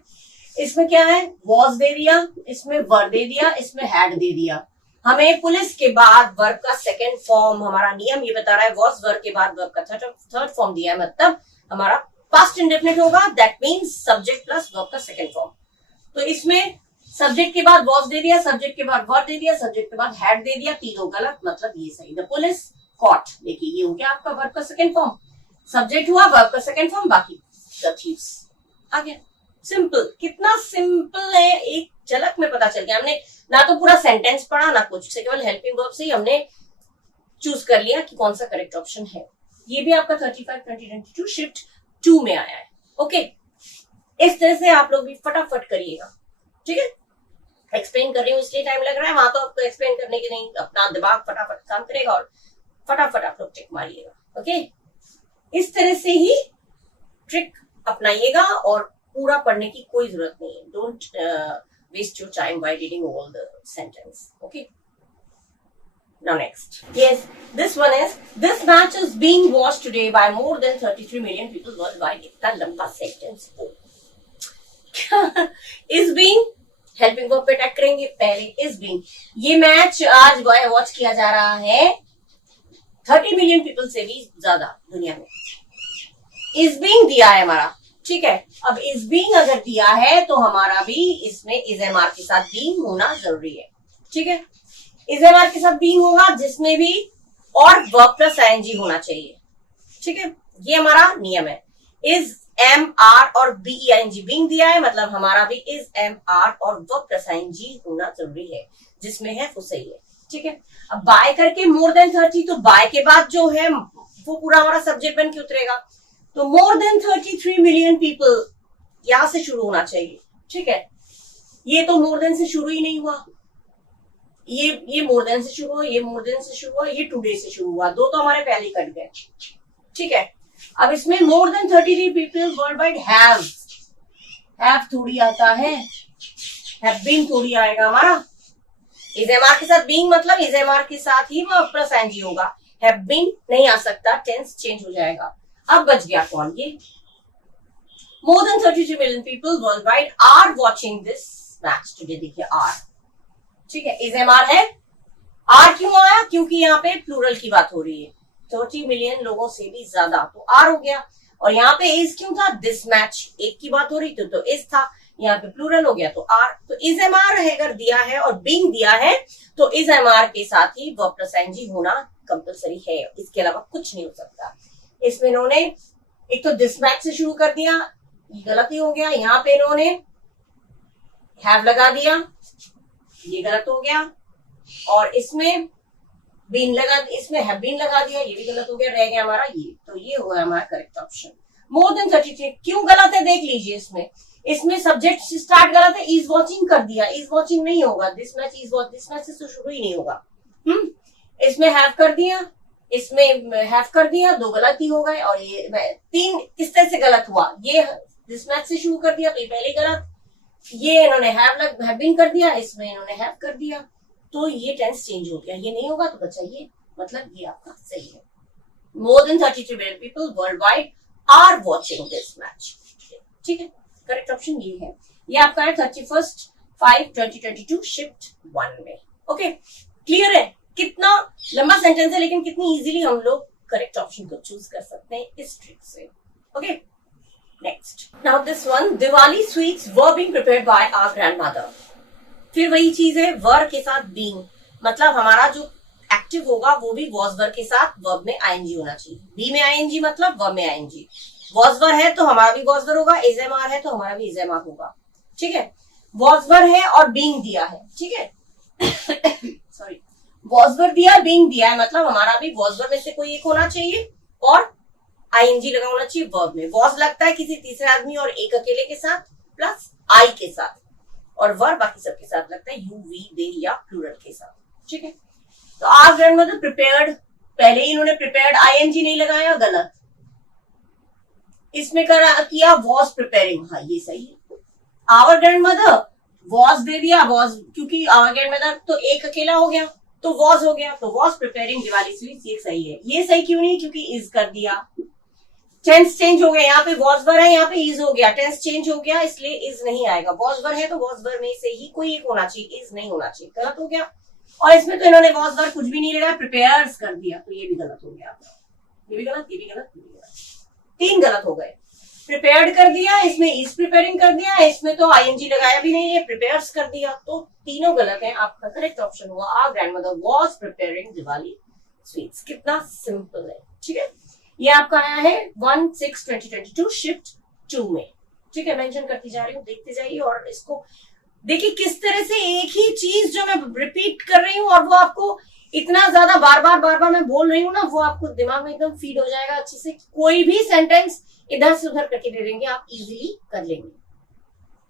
इसमें क्या है, वॉज दे दिया, इसमें वर दे दिया, इसमें हैड दे दिया। हमें पुलिस के बाद वर्ब का सेकंड फॉर्म, हमारा नियम ये बता रहा है वॉज वर्ब के बाद वर्ब का थर्ड फॉर्म दिया है, मतलब हमारा पास्ट इंडेफिनिट होगा। That means subject plus verb का सेकंड फॉर्म। तो इसमें सब्जेक्ट के बाद वॉज दे दिया, सब्जेक्ट के बाद वर्ब दे दिया, सब्जेक्ट के बाद हैड दे दिया, तीनों गलत, मतलब ये सही। द पुलिस कॉट, देखिए ये हो गया आपका वर्ब का सेकंड फॉर्म, सब्जेक्ट हुआ वर्ब का सेकंड फॉर्म, बाकी द थीव्स आ गया। सिंपल, कितना सिंपल है, एक झलक में पता चल गया। हमने ना तो पूरा सेंटेंस पढ़ा ना कुछ, से केवल हेल्पिंग वर्ब से ही हमने चूज कर लिया कि कौन सा करेक्ट ऑप्शन है। ये भी आपका 35/2022 शिफ्ट 2 में आया है। ओके, इस तरह से आप लोग भी फटाफट करिएगा। ठीक है, एक्सप्लेन कर रही हूँ इसलिए टाइम लग रहा है, वहां तो आपको एक्सप्लेन करने के नहीं, अपना दिमाग फटाफट काम करेगा और फटाफट आप लोग टिक मारिएगा। ओके, इस तरह से ही ट्रिक अपनाइएगा और पूरा पढ़ने की कोई जरूरत नहीं है। Don't waste your time by reading all the sentence. Okay, now next, yes, this one is, this match is being watched today by more than 33 million people worldwide। इतना लंबा sentence is being helping verb पे attack करेंगे। पहले is being, ये match आज watch किया जा रहा है 30 मिलियन पीपल से भी ज्यादा दुनिया में। इज बीइंग दिया है हमारा, ठीक है। अब इज बीइंग अगर दिया है तो हमारा भी इसमें इज एम आर के साथ बीइंग होना जरूरी है। ठीक है, इज एम आर के साथ बीइंग होगा, जिसमें भी और वर्ब प्लस आईएनजी होना चाहिए। ठीक है, ये हमारा नियम है। इज एम आर और बीईएनजी बीइंग दिया है, मतलब हमारा भी इज एम आर और वर्ब प्लस आईएनजी होना जरूरी है, जिसमें है वो सही है। ठीक है, अब बाय करके मोर देन 30, तो बाय के बाद जो है वो पूरा हमारा सब्जेक्ट बन के उतरेगा। तो मोर देन 33 मिलियन पीपल यहां से शुरू होना चाहिए। ठीक है, ये तो मोर देन से शुरू ही नहीं हुआ, ये मोर देन से शुरू हुआ, ये मोर देन से शुरू हुआ, ये टुडे से शुरू हुआ, दो तो हमारे पहले कट गए। ठीक है, अब इसमें मोर than 33 people world wide have थोड़ी आता है, हैव बीन थोड़ी आएगा हमारा। इज एम आर के साथ बीइंग, मतलब इज एम आर के साथ ही वर्ब प्लस आईएनजी होगा, हैव बीन नहीं आ सकता, टेंस चेंज हो जाएगा। अब बच गया कौन, ये more than 33 million people worldwide are watching this match today. देखिए आर, ठीक है, इज एम आर है। आर क्यों आया, क्योंकि यहाँ पे प्लूरल की बात हो रही है, 30 मिलियन लोगों से भी ज्यादा, तो आर हो गया। और यहाँ पे इज क्यों था, दिस मैच एक की बात हो रही थी तो इज था, यहाँ पे प्लूरल हो गया तो आर। तो इज एम आर अगर दिया है और बीइंग दिया है तो इज एम आर के साथ ही वर्ब प्लस आईएनजी होना कंपलसरी है, इसके अलावा कुछ नहीं हो सकता। इसमें इन्होंने एक तो दिस मैच से शुरू कर दिया, ये गलत ही हो गया। यहाँ पे इन्होंने हैव लगा दिया, ये गलत हो गया। और इसमें बीन लगा, इसमें हैव बीन लगा दिया, ये भी गलत हो गया, रह गया हमारा ये। तो ये हुआ हमारा करेक्ट ऑप्शन। मोर देन 33 क्यों गलत है देख लीजिए। इसमें सब्जेक्ट स्टार्ट गलत है, इज वॉचिंग कर दिया, इज वॉचिंग नहीं होगा, this match is watch, this match से तो शुरू ही नहीं होगा। इसमें हैव कर दिया, इसमें हैव कर दिया, 2 गलत ही हो गए, और ये 3 किस तरह से गलत हुआ, ये दिस मैच से शुरू कर दिया तो ये पहले गलत, ये इन्होंने हैव बीन कर दिया, इसमें इन्होंने हैव कर दिया, तो ये टेंस चेंज हो गया, ये नहीं होगा तो बचा ये, मतलब ये आपका सही है। More than 33 million people worldwide are watching this match. ठीक है, करेक्ट ऑप्शन ये है, ये आपका है 31/5/2022 शिफ्ट 1 में। ओके, क्लियर है? कितना लंबा सेंटेंस है लेकिन कितनी इजीली हम लोग करेक्ट ऑप्शन को चूज कर सकते हैं इस ट्रिक से। Okay, next, now this one, Diwali sweets were being prepared by our grandmother. फिर वही चीज है, वर के साथ बीइंग, मतलब हमारा जो एक्टिव होगा वो भी वॉज वर के साथ वर्ब में आईएनजी होना चाहिए। बी में आईएनजी मतलब वर्ब में आईएनजी। वॉज वर है तो हमारा भी वॉज वर होगा, इज एम आर है तो हमारा भी इज एम आर होगा। ठीक है, वॉज वर है और बीइंग दिया है। ठीक है सॉरी, वॉज वर दिया, बीइंग दिया है, मतलब हमारा भी वॉज वर में से कोई एक होना चाहिए और आईएनजी लगा होना चाहिए वर्ब में। वॉज लगता है किसी तीसरे आदमी और एक अकेले के साथ प्लस आई के साथ, और वर्ब बाकी सबके साथ लगता है यू, वी, दे या प्लूरल के साथ। ठीक है, तो आवर ग्रैंडमदर प्रिपेयर्ड, पहले ही इन्होंने प्रिपेयर्ड आईएनजी नहीं लगाया, गलत। इसमें किया वॉज प्रिपेयरिंग, हाँ ये सही है। आवर ग्रैंडमदर वॉज दे दिया, वॉज क्योंकि आवर ग्रैंडमदर तो एक अकेला हो गया तो वॉज हो गया, तो वॉज प्रिपेयरिंग दिवाली स्वीट्स, ये सही है। ये सही क्यों नहीं, क्योंकि इज कर दिया, टेंस चेंज हो गया, यहाँ पे वॉज वर है, यहाँ पे इज हो गया, टेंस चेंज हो गया, इसलिए इज नहीं आएगा। वॉज वर है तो वॉज वर में से ही कोई एक होना चाहिए, इज नहीं होना चाहिए, गलत हो गया। और इसमें तो इन्होंने वॉज वर कुछ भी नहीं लगाया, प्रिपेयर्स कर दिया, तो ये भी गलत हो गया, ये भी गलत, ये भी गलत, ये भी गलत, 3 गलत हो गए। प्रिपेयर्ड कर दिया, इसमें इज प्रिपेयरिंग कर दिया, इसमें तो आईएनजी लगाया भी नहीं है, प्रिपेयर्स कर दिया, तो तीनों गलत है। आपका करेक्ट ऑप्शन हुआ our grandmother was preparing Diwali sweets. कितना सिंपल है। ठीक है, ये आपका आया है 1/6/2022 शिफ्ट 2 में। ठीक है, मेंशन करती जा रही हूँ, देखते जाइए और इसको देखिए किस तरह से एक ही चीज जो मैं रिपीट कर रही हूँ और वो आपको इतना ज्यादा बार बार मैं बोल रही हूँ ना, वो आपको दिमाग में एकदम फीड हो जाएगा अच्छे से। कोई भी सेंटेंस इधर से उधर करके दे देंगे, आप इजीली कर लेंगे,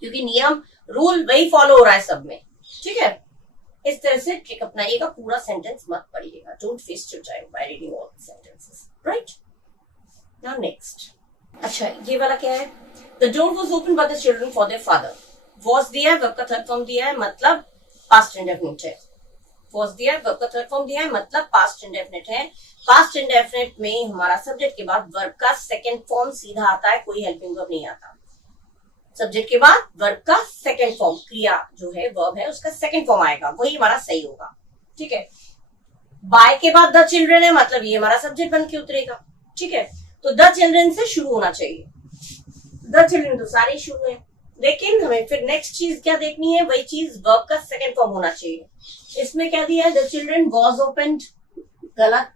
क्योंकि नियम रूल वही फॉलो हो रहा है सब में। ठीक है, इस तरह से ट्रिक अपनाइएगा, पूरा सेंटेंस मत पढ़िएगा। Don't waste your time by reading all the sentences, right? Now next, अच्छा ये वाला क्या है? The door was open by the children for their father. Was दिया है, वर्ब का थर्ड फॉर्म दिया है, मतलब पास्ट इंडेफिनिट है। वॉज दिया है, वर्ब का थर्ड फॉर्म दिया है, मतलब पास्ट इंडेफिनिट है। पास्ट इंडेफिनिट में हमारा सब्जेक्ट के बाद वर्ब का सेकंड फॉर्म सीधा आता है, कोई हेल्पिंग वर्ब नहीं आता। सब्जेक्ट के बाद वर्ब का सेकंड फॉर्म, क्रिया जो है वर्ब है उसका सेकंड फॉर्म आएगा, वही हमारा सही होगा। ठीक है, बाय के बाद द चिल्ड्रन है, मतलब ये हमारा सब्जेक्ट बन के उतरेगा। ठीक है, तो द चिल्ड्रन से शुरू होना चाहिए। द चिल्ड्रन तो सारे शुरू है, लेकिन हमें फिर नेक्स्ट चीज क्या देखनी है, वही चीज वर्ब का सेकंड फॉर्म होना चाहिए। इसमें क्या दिया है? द चिल्ड्रन वाज ओपन्ड, गलत।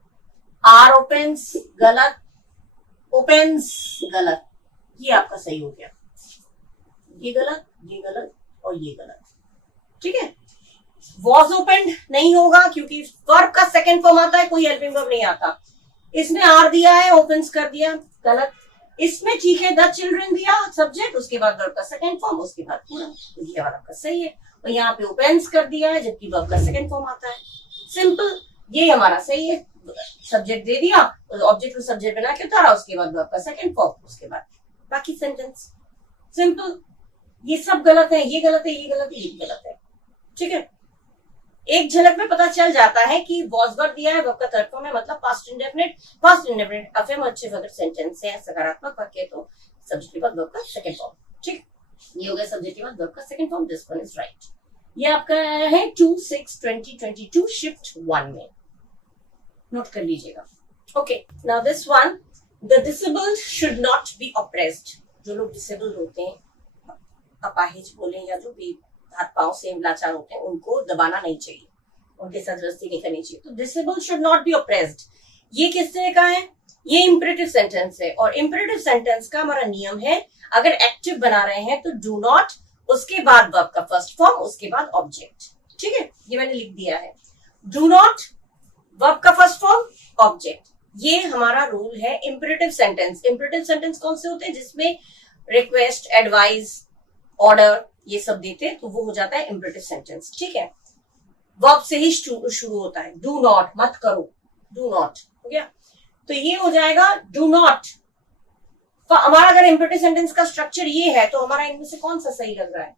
आर ओपन्स, गलत। ओपन्स, गलत। ये आपका सही हो गया, ये गलत, ये गलत और ये गलत। ठीक है, वाज ओपन्ड नहीं होगा क्योंकि वर्ब का सेकंड फॉर्म आता है, कोई हेल्पिंग वर्ब नहीं आता। इसमें आर दिया है, ओपन्स कर दिया, गलत। इसमें ठीक है, द चिल्ड्रन दिया सब्जेक्ट, उसके बाद वर्ब का सेकंड फॉर्म, उसके बाद पूरा, तो ये वाला आपका सही है। और यहाँ पे ओपन्स कर दिया है जबकि वर्ब का सेकंड फॉर्म आता है। सिंपल, ये हमारा सही है। सब्जेक्ट दे दिया, ऑब्जेक्ट को सब्जेक्ट बना के उतारा, उसके बाद वर्ब का सेकंड फॉर्म, उसके बाद बाकी सेंटेंस। सिंपल, ये सब गलत है, ये गलत है, ये गलत है, ये गलत है। ठीक है, एक झलक में पता चल जाता है कि वॉज वर्ब दिया है, वर्ब का थर्ड फॉर्म है, मतलब past indefinite. Past indefinite affirmative अगर सेंटेंस है, सकारात्मक वाक्य, तो सब्जेक्ट के बाद वर्ब का सेकंड फॉर्म। ठीक, ये हो गया सब्जेक्ट के बाद वर्ब का second form. This one is right. ये आपका है 2/6/2022 शिफ्ट 1 में, नोट कर लीजिएगा। Okay, now this one, the disabled should not be oppressed. जो लोग डिसेबल्ड होते हैं, अपाहिज बोले या जो भी हाथ पांव से लाचार होते हैं, उनको दबाना नहीं चाहिए, उनके साथ जबरदस्ती नहीं करनी चाहिए। तो disabled should not be oppressed, ये किस तरह का है? ये इंपरेटिव सेंटेंस है, और इंपरेटिव सेंटेंस का हमारा नियम है, अगर एक्टिव बना रहे हैं तो डू नॉट, उसके बाद वर्ब का फर्स्ट फॉर्म, उसके बाद ऑब्जेक्ट। ठीक है, ये मैंने लिख दिया है, डू नॉट, वर्ब का फर्स्ट फॉर्म, ऑब्जेक्ट। ये हमारा रूल है इंपरेटिव सेंटेंस। इंपरेटिव सेंटेंस कौन से होते हैं? जिसमें रिक्वेस्ट, एडवाइस, ऑर्डर ये सब देते हैं, तो वो हो जाता है इंपरेटिव सेंटेंस। ठीक है, वर्ब से ही शुरू होता है। डू नॉट, मत करो, डू नॉट, हो गया। तो ये हो जाएगा डू नॉट। हमारा अगर इम्परेटिव सेंटेंस का स्ट्रक्चर ये है तो हमारा इनमें से कौन सा सही लग रहा है?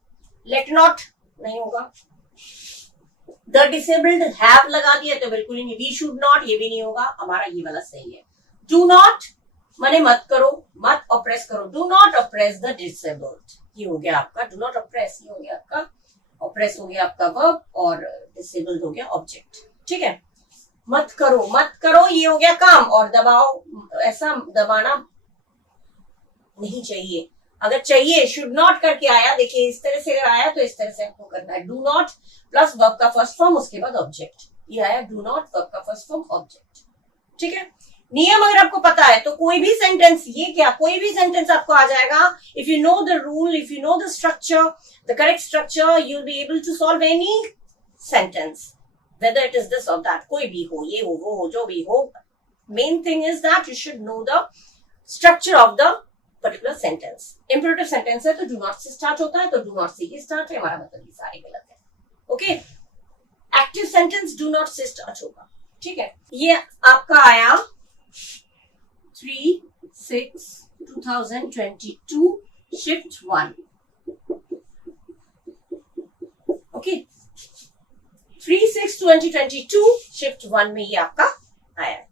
लेट नॉट नहीं होगा। द डिसेबल्ड हैव लगा दिया तो बिल्कुल ही नहीं। वी शुड नॉट, ये भी नहीं होगा, हमारा ये वाला सही है। डू नॉट माने मत करो, मत ऑप्रेस करो। Do not oppress the disabled, ये हो गया आपका डू नॉट ऑप्रेस, ये हो गया आपका ऑप्रेस, हो गया आपका वर्ब, और डिसेबल्ड हो गया ऑब्जेक्ट। ठीक है, मत करो, मत करो ये हो गया काम, और दबाओ, ऐसा दबाना नहीं चाहिए। अगर चाहिए शुड नॉट करके आया, देखिए इस तरह से अगर आया तो इस तरह से आपको करना है। डू नॉट प्लस वर्ब का फर्स्ट फॉर्म, उसके बाद ऑब्जेक्ट, ये आया डू नॉट वर्ब का फर्स्ट फॉर्म ऑब्जेक्ट। ठीक है, नियम अगर आपको पता है तो कोई भी सेंटेंस, ये क्या कोई भी सेंटेंस आपको आ जाएगा। If you know the rule, if you know the structure, the correct structure, you will be able to solve any sentence, whether it is this or that, कोई भी हो, ये हो वो हो जो भी हो। Main thing is that you should know the structure of the particular sentence. Imperative sentence है तो डू नॉट से स्टार्ट होता है, तो डू नॉट से ही स्टार्ट है, हमारा मतलब ये सारे गलत है। Okay, active sentence do not से स्टार्ट होगा। ठीक है, ये आपका आया 3/6/2022 शिफ्ट 1। ओके, 3/6/2022 शिफ्ट 1 में ये आपका आया है,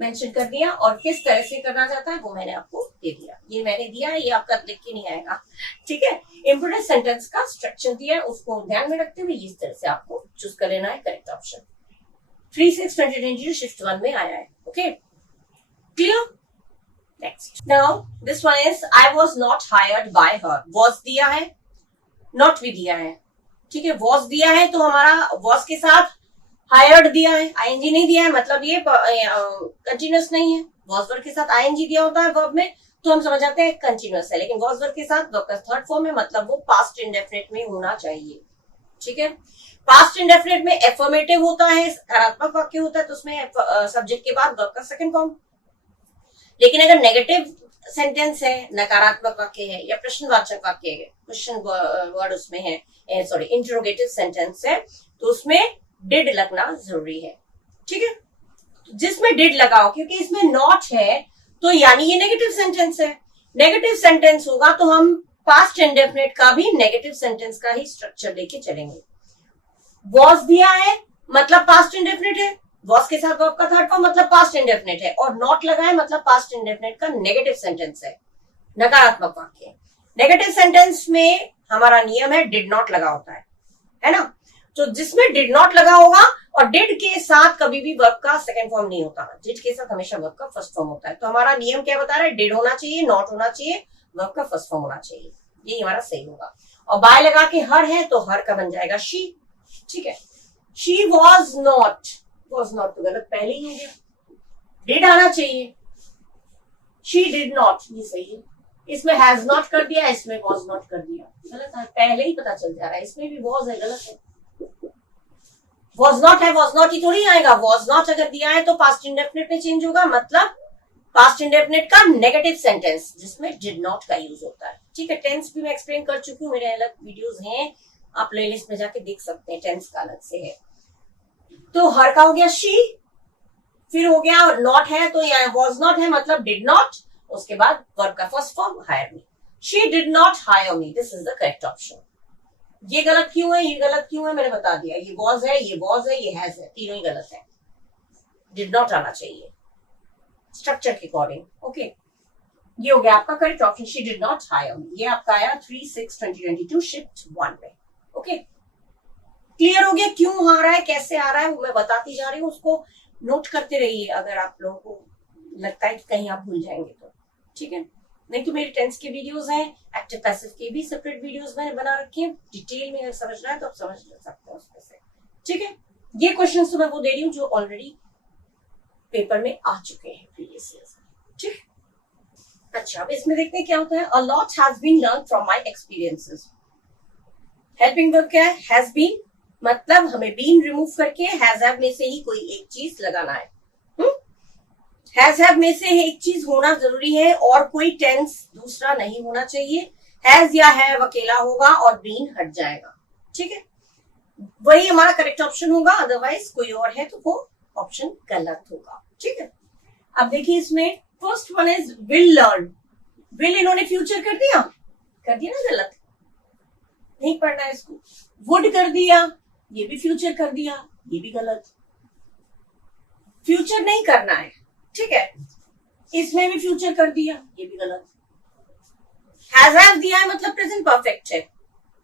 मेंशन कर दिया। और किस तरह से करना चाहता है वो मैंने आपको दे दिया, ये मैंने दिया है, ये आपका लिख के नहीं आएगा। ठीक है, इंपॉर्टेंट सेंटेंस का स्ट्रक्चर दिया है, उसको ध्यान में रखते हुए इस तरह से आपको चूज कर लेना है करेक्ट ऑप्शन। 3/6/2022 शिफ्ट 1 में आया है। Okay, clear? Next, now this one is I was not hired by her. Was दिया है, नॉट भी दिया है। ठीक है, वॉज दिया है तो हमारा वॉज के साथ हायर्ड दिया है, आईएनजी नहीं दिया है, मतलब ये कंटिन्यूअस नहीं है। वॉज वर्ब के साथ आईएनजी दिया होता है वर्ब में तो हम समझ जाते हैं कंटिन्यूअस है, लेकिन वॉज वर्ब के साथ वर्ब का थर्ड फॉर्म है, मतलब वो पास्ट इंडेफिनिट में होना चाहिए। ठीक है, पास्ट इंडेफिनिट में एफर्मेटिव होता है, सकारात्मक वाक्य होता है तो उसमें सब्जेक्ट के बाद वर्ब का सेकंड फॉर्म। लेकिन अगर नेगेटिव सेंटेंस है, नकारात्मक वाक्य है या प्रश्नवाचक वाक्य है, क्वेश्चन वर्ड उसमें है, सॉरी इंटरोगेटिव सेंटेंस है, तो उसमें डिड लगना जरूरी है। ठीक है, जिसमें डिड लगाओ, क्योंकि इसमें नॉट है तो यानी ये नेगेटिव सेंटेंस है। नेगेटिव सेंटेंस होगा तो हम पास्ट इंडेफिनिट का भी नेगेटिव सेंटेंस का ही स्ट्रक्चर लेके चलेंगे। वॉज दिया है मतलब पास्ट इंडेफिनिट है, वॉज के साथ वर्ब का थर्ड फॉर्म मतलब पास्ट इंडेफिनिट है, और नॉट लगा है मतलब पास्ट इंडेफिनिट का नेगेटिव सेंटेंस है, नकारात्मक वाक्य। नेगेटिव सेंटेंस में हमारा नियम है डिड नॉट लगा होता है ना। तो जिसमें डिड नॉट लगा होगा, और डिड के साथ कभी भी वर्ब का सेकंड फॉर्म नहीं होता, डिड के साथ हमेशा वर्ब का फर्स्ट फॉर्म होता है। तो हमारा नियम क्या बता रहा है? डिड होना चाहिए, नॉट होना चाहिए, वर्ब का फर्स्ट फॉर्म होना चाहिए, ये हमारा सही होगा। और बाय लगा के हर है तो हर का बन जाएगा शी। ठीक है, she was not, was not तो गलत पहले ही हो गया, डिड आना चाहिए, शी डिड नॉट, ये सही है। इसमें हैज नॉट कर दिया, इसमें वॉज नॉट कर दिया, गलत है, पहले ही पता चल जा रहा है। इसमें भी वॉज है, गलत है। वॉज नॉट है, वॉज नॉट ही थोड़ी आएगा। वॉज नॉट अगर दिया है तो पास्ट इंडेफिनिट में चेंज होगा, मतलब पास्ट इंडेफिनिट का नेगेटिव सेंटेंस जिसमें डिड नॉट का यूज होता है। ठीक है, टेंस भी मैं एक्सप्लेन कर चुकी हूँ, मेरे अलग वीडियोस हैं, आप प्लेलिस्ट में जाके देख सकते हैं, टेंस का अलग से है। तो हर का हो गया शी, फिर हो गया नॉट है तो यहाँ वॉज नॉट है मतलब डिड नॉट, उसके बाद वर्ब का first form hire me. She did not hire me, this is the correct option. ये गलत क्यों है, ये गलत क्यों है, मैंने बता दिया। ये वॉज है, ये वॉज है, ये हैज है, तीनों ही गलत है। डिड नॉट आना चाहिए स्ट्रक्चर के अकॉर्डिंग। ओके, ये हो गया आपका correct option, she did not hire me. ये आपका आया 3/6/2022 शिफ्ट 1 में। ओके, क्लियर हो गया क्यों आ रहा है, कैसे आ रहा है, वो मैं बताती जा रही हूँ, उसको नोट करते रहिए अगर आप लोगों को लगता है कि कहीं आप भूल जाएंगे तो। ठीक है, नहीं तो मेरे टेंस के वीडियोस हैं, एक्टिव पैसिव के भी सेपरेट वीडियोस मैंने बना रखे हैं, डिटेल में अगर समझना है तो आप समझ सकते हैं उसमें से। ठीक है, ये क्वेश्चंस तो मैं वो दे रही हूँ जो ऑलरेडी पेपर में आ चुके हैं प्रीवियस ईयर्स। ठीक, अच्छा अब इसमें देखते हैं क्या होता है। A lot has been learn from my experiences. Helping verb क्या है? हैज बीन, मतलब हमें बीन रिमूव करके हैज हैव में से ही कोई एक चीज लगाना है। हैज हैव में से एक चीज होना जरूरी है और कोई टेंस दूसरा नहीं होना चाहिए। हैज या हैव अकेला होगा और बीन हट जाएगा। ठीक है, वही हमारा करेक्ट ऑप्शन होगा, अदरवाइज कोई और है तो वो ऑप्शन गलत होगा। ठीक है, अब देखिए इसमें first one is will learn. Will इन्होंने फ्यूचर कर दिया ना, गलत, नहीं पढ़ना है इसको। वुड कर दिया, ये भी फ्यूचर कर दिया, ये भी गलत। फ्यूचर नहीं करना है, ठीक है, इसमें भी फ्यूचर कर दिया, ये भी गलत। हैज हैव दिया है मतलब प्रेजेंट परफेक्ट है,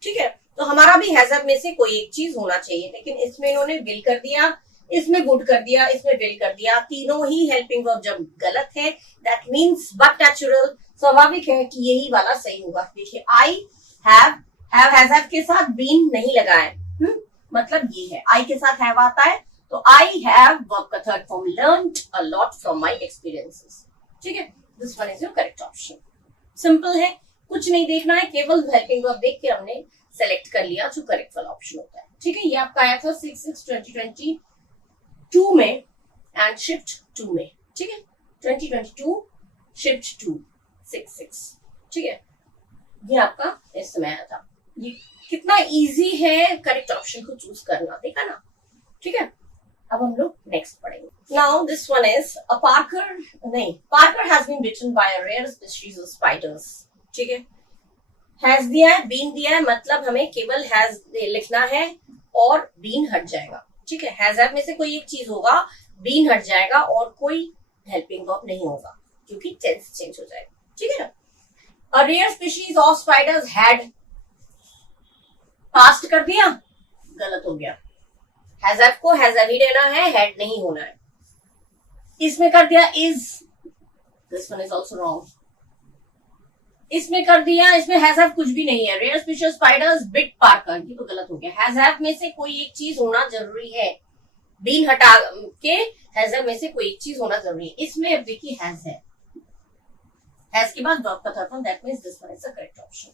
ठीक है, तो हमारा भी हैज हैव में से कोई एक चीज होना चाहिए, लेकिन इसमें इन्होंने विल कर दिया, इसमें वुड कर दिया, इसमें विल कर दिया, तीनों ही हेल्पिंग वर्ब जब गलत है दैट मीन्स बट नेचुरल, स्वाभाविक है कि यही वाला सही होगा। देखिए आई हैव हैज हैव के साथ बीन नहीं लगा है, मतलब ये है, आई के साथ हैव आता है, तो आई हैव वर्ब का third form learned a lot from my experiences. ठीक है, this one is your correct option. Simple है, कुछ नहीं देखना है, केवल हेल्पिंग वर्ब देख के हमने सेलेक्ट कर लिया जो करेक्ट वाला ऑप्शन होता है। ठीक है, ये आपका आया था 6/6/2022 में एंड शिफ्ट 2 में। ठीक है, 2022 शिफ्ट 2 6/6। ठीक है, ये आपका इस समय आया था। ये कितना इजी है करेक्ट ऑप्शन को चूज करना, देखा ना। ठीक है, अब हम लोग नेक्स्ट पढ़ेंगे। Now this one is a Parker has been bitten by a rare species of spiders. ठीक है, हैज दिया है, बीन दिया है, मतलब हमें केवल हैज लिखना है और बीन हट जाएगा। ठीक है, हैज हैव में से कोई एक चीज होगा, बीन हट जाएगा और कोई हेल्पिंग वर्ब नहीं होगा क्योंकि टेंस चेंज हो जाएगा। ठीक है ना। A rare species of spiders had, past कर दिया, गलत हो गया। हैज हैव को हैज हैव ही रहना है, हैड नहीं होना है। इसमें कर दिया is, this one is also wrong. इसमें कर दिया, इसमें हैज हैव कुछ भी नहीं है। Rare species spiders bit Parker, ये तो गलत हो गया। हैज हैव में से कोई एक चीज होना जरूरी है, बीन हटा के हैज हैव में से कोई एक चीज होना जरूरी है। इसमें अब देखिए हैज है, हैज के बाद वर्ब का third form, that means this one is the correct option.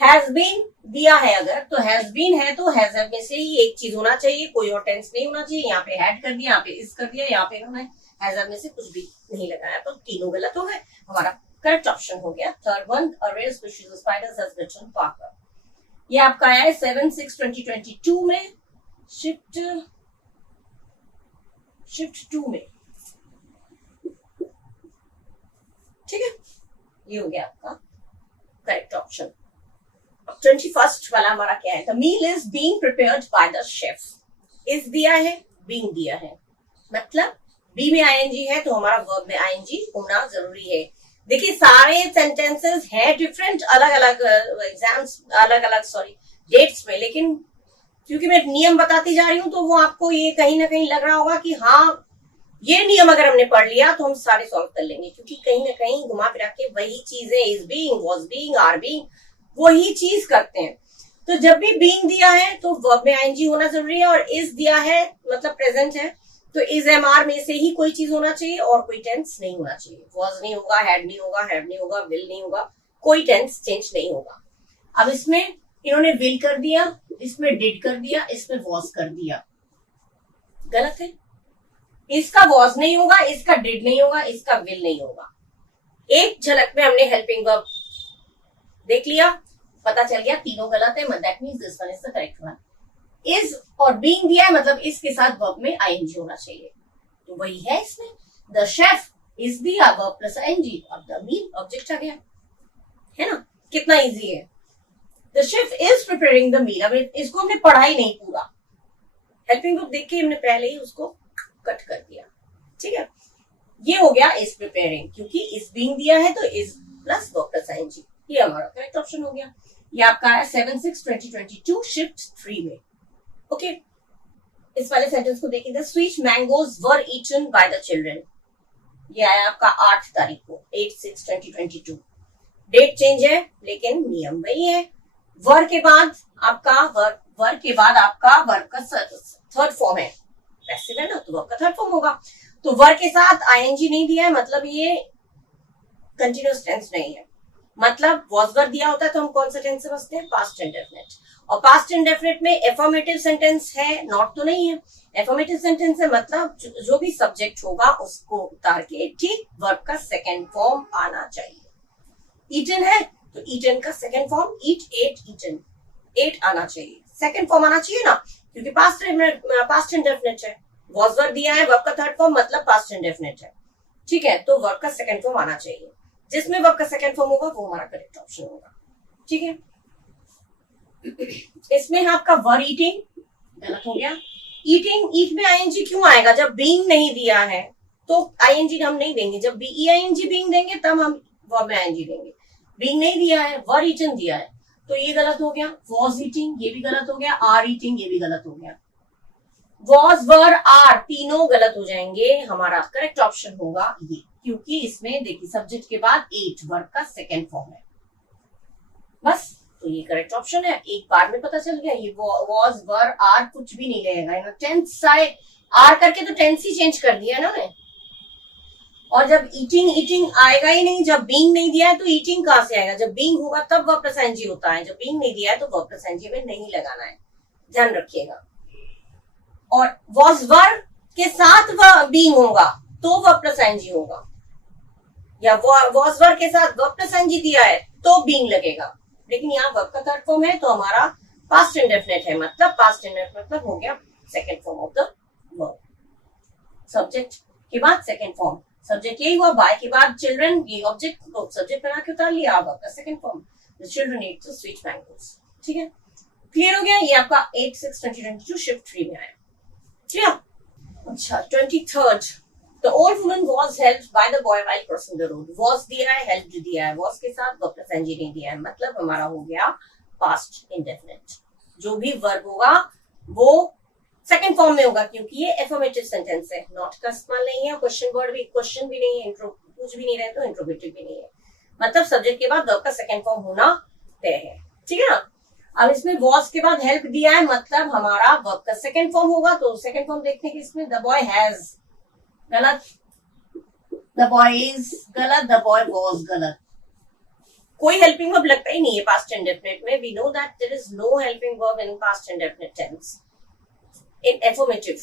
Has been दिया है अगर, तो हैज बीन है तो हैज हैव में से ही एक चीज होना चाहिए, कोई और टेंस नहीं होना चाहिए। यहाँ पे हैड कर दिया, यहाँ पे इज कर दिया, यहाँ पे इन्होंने हैज हैव में से कुछ भी नहीं लगाया, तो तीनों गलत हो गए। हमारा करेक्ट ऑप्शन हो गया third one, a rare species of spiders has bitten Parker. ये आपका आया है 7/6/2022 में शिफ्ट 2 में। ठीक है, ये हो गया आपका करेक्ट ऑप्शन। 21st वाला हमारा क्या है, the meal is being prepared by the chef. Is दिया है, बीइंग दिया है, मतलब बी में आईएनजी है तो हमारा वर्ब में आईएनजी होना जरूरी है। देखिए सारे सेंटेंसेस हैं डिफरेंट, अलग अलग एग्जाम्स, अलग अलग डेट्स में, लेकिन क्योंकि मैं नियम बताती जा रही हूँ तो वो आपको ये कहीं ना कहीं लग रहा होगा कि हाँ ये नियम अगर हमने पढ़ लिया तो हम सारे सॉल्व कर लेंगे, क्योंकि कहीं ना कहीं घुमा फिरा के वही चीजें is being, was being, are being, वही चीज करते हैं। तो जब भी बीइंग दिया है तो वर्ब में आईएनजी होना जरूरी है, और इज दिया है मतलब प्रेजेंट है तो इज एमआर में से ही कोई चीज होना चाहिए और कोई टेंस नहीं होना चाहिए। वाज नहीं होगा, हैड नहीं होगा, हैव नहीं होगा, विल नहीं होगा, कोई टेंस चेंज नहीं होगा। अब इसमें इन्होंने विल कर दिया, इसमें डिड कर दिया, इसमें वॉज कर दिया, गलत है। इसका वॉज नहीं होगा, इसका डिड नहीं होगा, इसका विल नहीं होगा। एक झलक में हमने हेल्पिंग वर्ब देख लिया, पता चल गया तीनों गलत है, that means this one is the correct one. Is और बीइंग दिया है, मतलब इसके साथ वर्ब में आईएनजी होना चाहिए, तो वही है इसमें। द शेफ इज दिया, वर्ब प्लस आईएनजी, अब द मील ऑब्जेक्ट आ गया, है ना, कितना इजी है। The chef is preparing the meal, अब इसको हमने पढ़ा ही नहीं पूरा, हेल्पिंग वर्ब देख के हमने पहले ही उसको कट कर दिया। ठीक है, ये हो गया इज प्रिपेयरिंग, क्योंकि इज बीइंग दिया है तो is plus verb plus ING, ये हमारा करेक्ट ऑप्शन हो गया। ये आपका है 7/6/2022 शिफ्ट 3 में। ओके, इस वाले सेंटेंस को देखिए, the sweet mangoes were eaten by the children. ये आया आपका 8 तारीख को, 8/6/2022। डेट चेंज है लेकिन नियम वही है। वर के बाद आपका वर्ब का थर्ड फॉर्म है, पैसिव है ना, तो वर्ब का थर्ड फॉर्म होगा। तो वर्ब के साथ आईएनजी नहीं दिया है, मतलब ये कंटिन्यूअस टेंस नहीं है। मतलब वॉज वर दिया होता है तो हम कौन सा टेंस समझते हैं, पास्ट इंडेफिनिट। और पास्ट इंडेफिनिट में एफर्मेटिव सेंटेंस है, नॉट तो नहीं है। एफर्मेटिव सेंटेंस है मतलब जो भी सब्जेक्ट होगा उसको उतार के ठीक वर्ब का सेकेंड फॉर्म आना चाहिए। ईटन है तो ईटन का सेकेंड फॉर्म ईट, एट, ईटन, एट आना चाहिए, सेकेंड फॉर्म आना चाहिए ना, क्योंकि पास्ट इंडेफिनिट है। वॉज वर्ब दिया है, वर्ब का थर्ड फॉर्म मतलब पास्ट इंडेफिनिट है, ठीक है, तो वर्ब का सेकंड फॉर्म आना चाहिए, जिसमें वर्ब का सेकंड फॉर्म होगा वो हमारा करेक्ट ऑप्शन होगा, ठीक है। इसमें आपका वर ईटिंग गलत हो गया। ईटिंग, ईट में आईएनजी क्यों आएगा? जब बीइंग नहीं दिया है तो आईएनजी हम नहीं देंगे, जब बीईआईएनजी बीइंग देंगे तब हम वर्ब में आईएनजी देंगे। बीइंग नहीं दिया है, वर ईटिंग दिया है, तो ये गलत हो गया। वॉज ईटिंग ये भी गलत हो गया, आर ईटिंग ये भी गलत हो गया। वॉज वर आर तीनों गलत हो जाएंगे, हमारा करेक्ट ऑप्शन होगा ये, क्योंकि इसमें देखिए सब्जेक्ट के बाद एट वर्ब का सेकेंड फॉर्म है, बस, तो ये करेक्ट ऑप्शन है। एक बार में पता चल गया, ये वॉज वर आर कुछ भी नहीं रहेगा, टेंस सारे आर करके तो टेंस ही चेंज कर दिया ना। और जब ईटिंग, ईटिंग आएगा ही नहीं, जब बीइंग नहीं दिया है तो ईटिंग कहां से आएगा? जब बीइंग होगा तब वर्ब प्लस आईएनजी होता है, जब बीइंग नहीं दिया है तो वर्ब प्लस आईएनजी में नहीं लगाना है, ध्यान रखिएगा। और वॉज वर के साथ बीइंग होगा तो वर्ब प्लस आईएनजी होगा, या वॉज वर के साथ वर्ब प्लस आईएनजी दिया है तो बीइंग लगेगा, लेकिन यहाँ वर्ब का थर्ड फॉर्म है तो हमारा पास्ट इंडेफिनिट है, मतलब पास्ट इंडेफिनिट मतलब हो गया second form of the verb. Subject के बाद सेकंड फॉर्म, सब्जेक्ट यही हुआ, बाय के बाद चिल्ड्रन, ये ऑब्जेक्ट को सब्जेक्ट बना के उतार लिया, वर्ब का second form, the children eat the sweet mangoes, ठीक है, क्लियर हो गया। ये आपका 8/6/2022 शिफ्ट 3 में आया, क्लियर। अच्छा 23rd, The old woman was helped by the boy while crossing the road. Was दिया है, helped दिया है, was के साथ वर्ब प्लस आईएनजी नहीं दिया है, मतलब हमारा हो गया पास्ट इंडेफिनिट। जो भी वर्ब होगा वो सेकंड फॉर्म में होगा, क्योंकि ये एफर्मेटिव सेंटेंस है, नॉट का इस्तेमाल नहीं है, क्वेश्चन वर्ड भी, क्वेश्चन भी नहीं है, इंट्रो कुछ भी नहीं रहे तो इंट्रोगेटिव भी नहीं है, मतलब सब्जेक्ट के बाद वर्ब का सेकंड फॉर्म होना तय है, ठीक है ना। अब इसमें वॉज के बाद हेल्प दिया है, मतलब हमारा वर्ब का सेकंड फॉर्म होगा, तो सेकंड फॉर्म देखने के इसमें द बॉय हैज गलत, द बॉय इज गलत, द बॉय वॉज गलत, कोई हेल्पिंग वर्ब लगता ही नहीं है पास्ट इंडेफिनिट में। We know that there is no helping verb in past indefinite tense in affirmative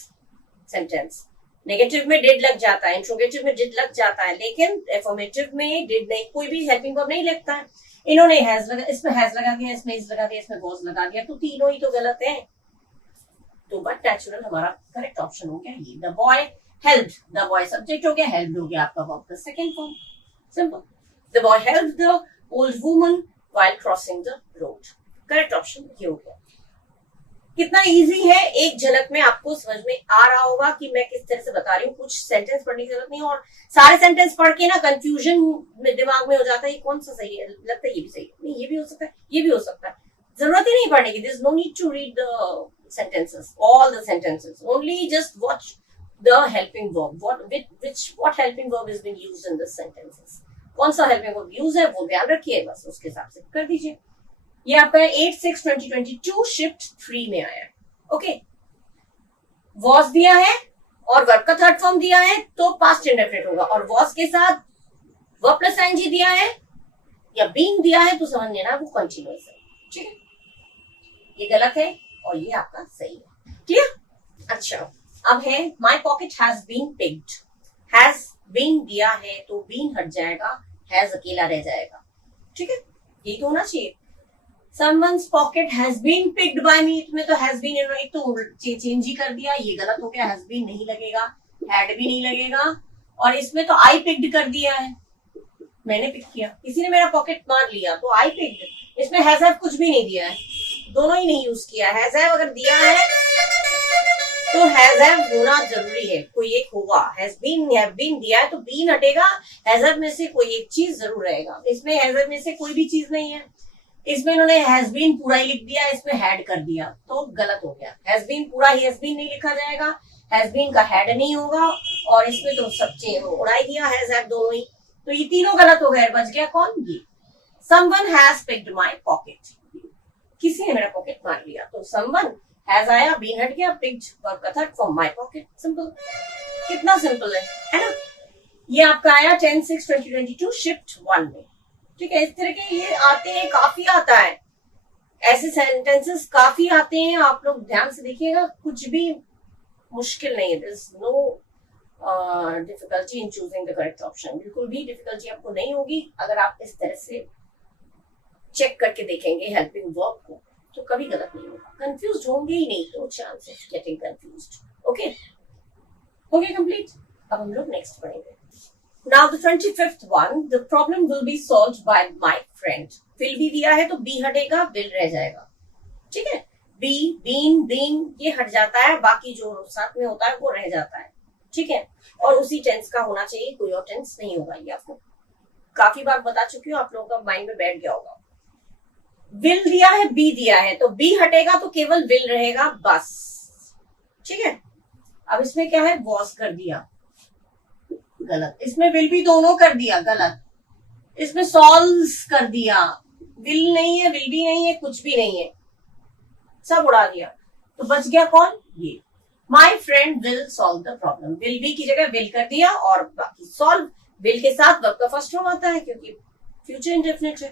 sentence. Negative में डिड लग जाता है, इंट्रोगेटिव में डिड लग जाता है, लेकिन एफर्मेटिव में डिड नहीं, कोई भी हेल्पिंग वर्ब नहीं लगता है। इन्होंने हैज लगा, इसमें हैज लगा दिया, इसमें इज लगा दिया, इसमें वॉज लगा दिया, तो तीनों ही तो गलत है, तो बट नेचुरल हमारा करेक्ट ऑप्शन हो गया ये, the boy helped, the boy subject हो गया, हेल्प्ड हो गया आपका वर्ब का second form, simple. The boy helped the old woman while crossing the road, correct option ये हो गया। कितना इजी है, एक झलक में आपको समझ में आ रहा होगा कि मैं किस तरह से बता रही हूँ, कुछ सेंटेंस पढ़ने की जरूरत नहीं, और सारे सेंटेंस पढ़ के ना कंफ्यूजन में दिमाग में हो जाता है, ये कौन सा सही है, लगता है ये भी सही है, नहीं ये भी हो सकता है, ये भी हो सकता है, जरूरत ही नहीं पढ़ने की, there is no need to read the sentences, all the sentences, only just watch the helping verb, what helping verb is being used in the sentences, कौन सा helping verb यूज है वो ध्यान रखिए, बस उसके हिसाब से कर दीजिए। ये आपका 8/6/2022 शिफ्ट 3 में आया, ओके। was दिया है और वर्ब का थर्ड फॉर्म दिया है तो पास्ट इंडेफिनिट होगा, और was के साथ वर्ब प्लस आईएनजी दिया है या being दिया है तो समझ लेना वो कंटीन्यूअस है, ठीक है। ये गलत है और ये आपका सही है, क्लियर। अच्छा अब है my pocket has been picked, has been दिया है तो बीन हट जाएगा, हैज अकेला रह जाएगा, ठीक है, यही तो होना चाहिए। Someone's pocket has been picked by me, इसमें तो has been एक तो चेंज ही कर दिया, ये गलत हो गया, has been नहीं लगेगा, had भी नहीं लगेगा, और इसमें तो I picked कर दिया है, मैंने पिक किया, किसी ने मेरा पॉकेट मार लिया तो I picked, इसमें has have कुछ भी नहीं दिया है, दोनों ही नहीं यूज किया। हैज हैव अगर दिया है तो हैज हैव होना जरूरी है, कोई एक होगा, हैज बीन दिया है तो बीन हटेगा, हैज हैव में से कोई एक चीज जरूर रहेगा, इसमें हैज हैव में से कोई भी चीज नहीं है, इसमें इन्होंने हैज बीन पूरा ही लिख दिया, इसमें हैड कर दिया तो गलत हो गया, हैज बीन पूरा ही हैज बीन नहीं लिखा जाएगा, हैज बीन का हैड नहीं होगा, और इसमें तो सब चीज उड़ाई दिया हैज हैव दोनों ही, तो ये तीनों गलत हो गए, बच गया कौन, ये someone has picked my pocket, किसी ने मेरा पॉकेट मार लिया, तो समवन हैज आया, बीन हट गया, पिक्ड वर्ब का third form my pocket, simple, कितना सिंपल है ना। ये आपका आया 10/6/2022 शिफ्ट 1 में, ठीक है। इस तरह के ये आते हैं, काफी आता है, ऐसे सेंटेंसेस काफी आते हैं, आप लोग ध्यान से देखिएगा, कुछ भी मुश्किल नहीं है, there is no difficulty in choosing the correct option, बिल्कुल भी डिफिकल्टी आपको नहीं होगी अगर आप इस तरह से चेक करके देखेंगे हेल्पिंग वर्ब को, तो कभी गलत नहीं होगा, कंफ्यूज होंगे ही नहीं, तो chance of getting confused, okay. हो गया कंप्लीट। अब हम लोग नेक्स्ट पढ़ेंगे। Now the 25th one, the problem will be solved by my friend. will भी दिया है तो be हटेगा, will रह जाएगा। ठीक है, be, been, being ये हट जाता है, बाकी जो साथ में होता है वो रह जाता है। ठीक है, और उसी टेंस का होना चाहिए, कोई और टेंस नहीं होगा। ये आपको काफी बार बता चुकी हूँ, आप लोगों का माइंड में बैठ गया होगा। will दिया है, be दिया है, तो be हटेगा तो केवल will रहेगा बस। ठीक है, अब इसमें क्या है, was कर दिया, गलत। इसमें will भी दोनों कर दिया, गलत। इसमें solves कर दिया, will नहीं है, will भी नहीं है, कुछ भी नहीं है, सब उड़ा दिया। तो बच गया कौन, ये My friend will solve the problem। will be की जगह will कर दिया और बाकी solve, will के साथ वर्ब का फर्स्ट फॉर्म आता है क्योंकि फ्यूचर इंडेफिनिट है।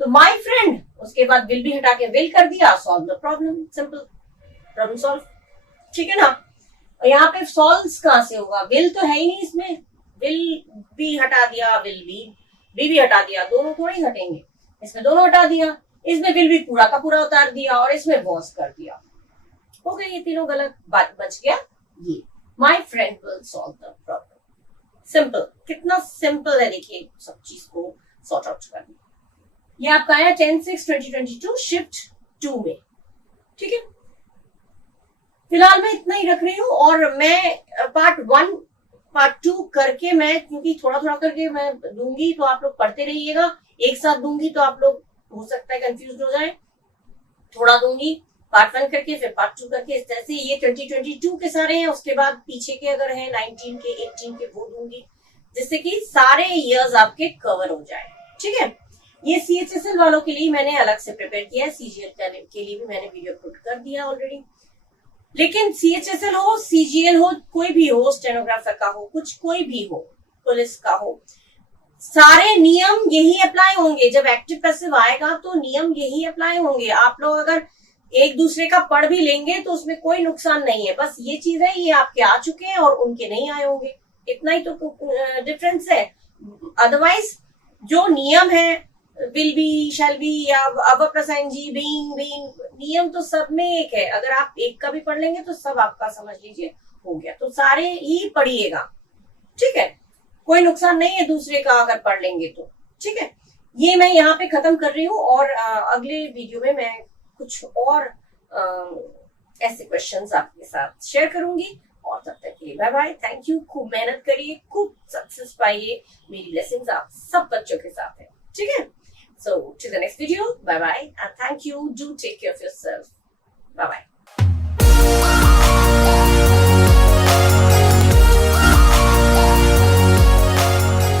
तो my friend, उसके बाद will भी हटा के will कर दिया, solve the problem, simple, problem solve. ठीक है ना। और यहाँ पे solves कहां से होगा, will तो है ही नहीं इसमें, will भी हटा दिया, will भी हटा दिया, दोनों थोड़ी हटेंगे, इसमें दोनों हटा दिया, इसमें will भी पूरा का पूरा उतार दिया और इसमें was कर दिया, हो गए ये तीनों गलत। बात बच गया ये My friend will solve the problem। Simple, कितना सिंपल है देखिए सब चीज को सॉर्ट आउट करना। ये आपका आया 10/6/2022 शिफ्ट 2 में। ठीक है, फिलहाल मैं इतना ही रख रही हूँ और मैं पार्ट 1 पार्ट 2 करके मैं, क्योंकि थोड़ा थोड़ा करके मैं दूंगी तो आप लोग पढ़ते रहिएगा। एक साथ दूंगी तो आप लोग हो सकता है कंफ्यूज हो जाए, थोड़ा दूंगी, पार्ट 1 करके फिर पार्ट 2 करके, इस तरह से। ये 2022 के सारे हैं, उसके बाद पीछे के अगर हैं 19 के 18 के वो दूंगी, जिससे कि सारे इयर्स आपके कवर हो जाए। ठीक है, ये CHSL वालों के लिए मैंने अलग से प्रिपेयर किया है, CGL के लिए भी मैंने वीडियो अपलोड कर दिया ऑलरेडी। लेकिन CHSL हो, CGL हो, कोई भी हो, स्टेनोग्राफर का हो, कुछ कोई भी हो, पुलिस का हो, सारे नियम यही अप्लाई होंगे। जब एक्टिव पैसिव आएगा तो नियम यही अप्लाई होंगे। आप लोग अगर एक दूसरे का पढ़ भी लेंगे तो उसमें कोई नुकसान नहीं है। बस ये चीज है, ये आपके आ चुके हैं और उनके नहीं आए होंगे, इतना ही तो डिफरेंस है। अदरवाइज जो नियम है, विल बी, शैल बी या अब प्लस आईएनजी, बीइंग, नियम तो सब में एक है। अगर आप एक का भी पढ़ लेंगे तो सब आपका समझ लीजिए हो गया। तो सारे ही पढ़िएगा, ठीक है, कोई नुकसान नहीं है दूसरे का अगर पढ़ लेंगे तो। ठीक है, ये मैं यहाँ पे खत्म कर रही हूँ और अगले वीडियो में मैं कुछ और ऐसे क्वेश्चंस आपके साथ शेयर करूंगी। और तब तक के लिए बाय बाय, थैंक यू। खूब मेहनत करिए, खूब सक्सेस पाइए, मेरी लेसन्स आप सब बच्चों के साथ है। ठीक है, so to the next video, bye bye and thank you. Do take care of yourself, bye bye.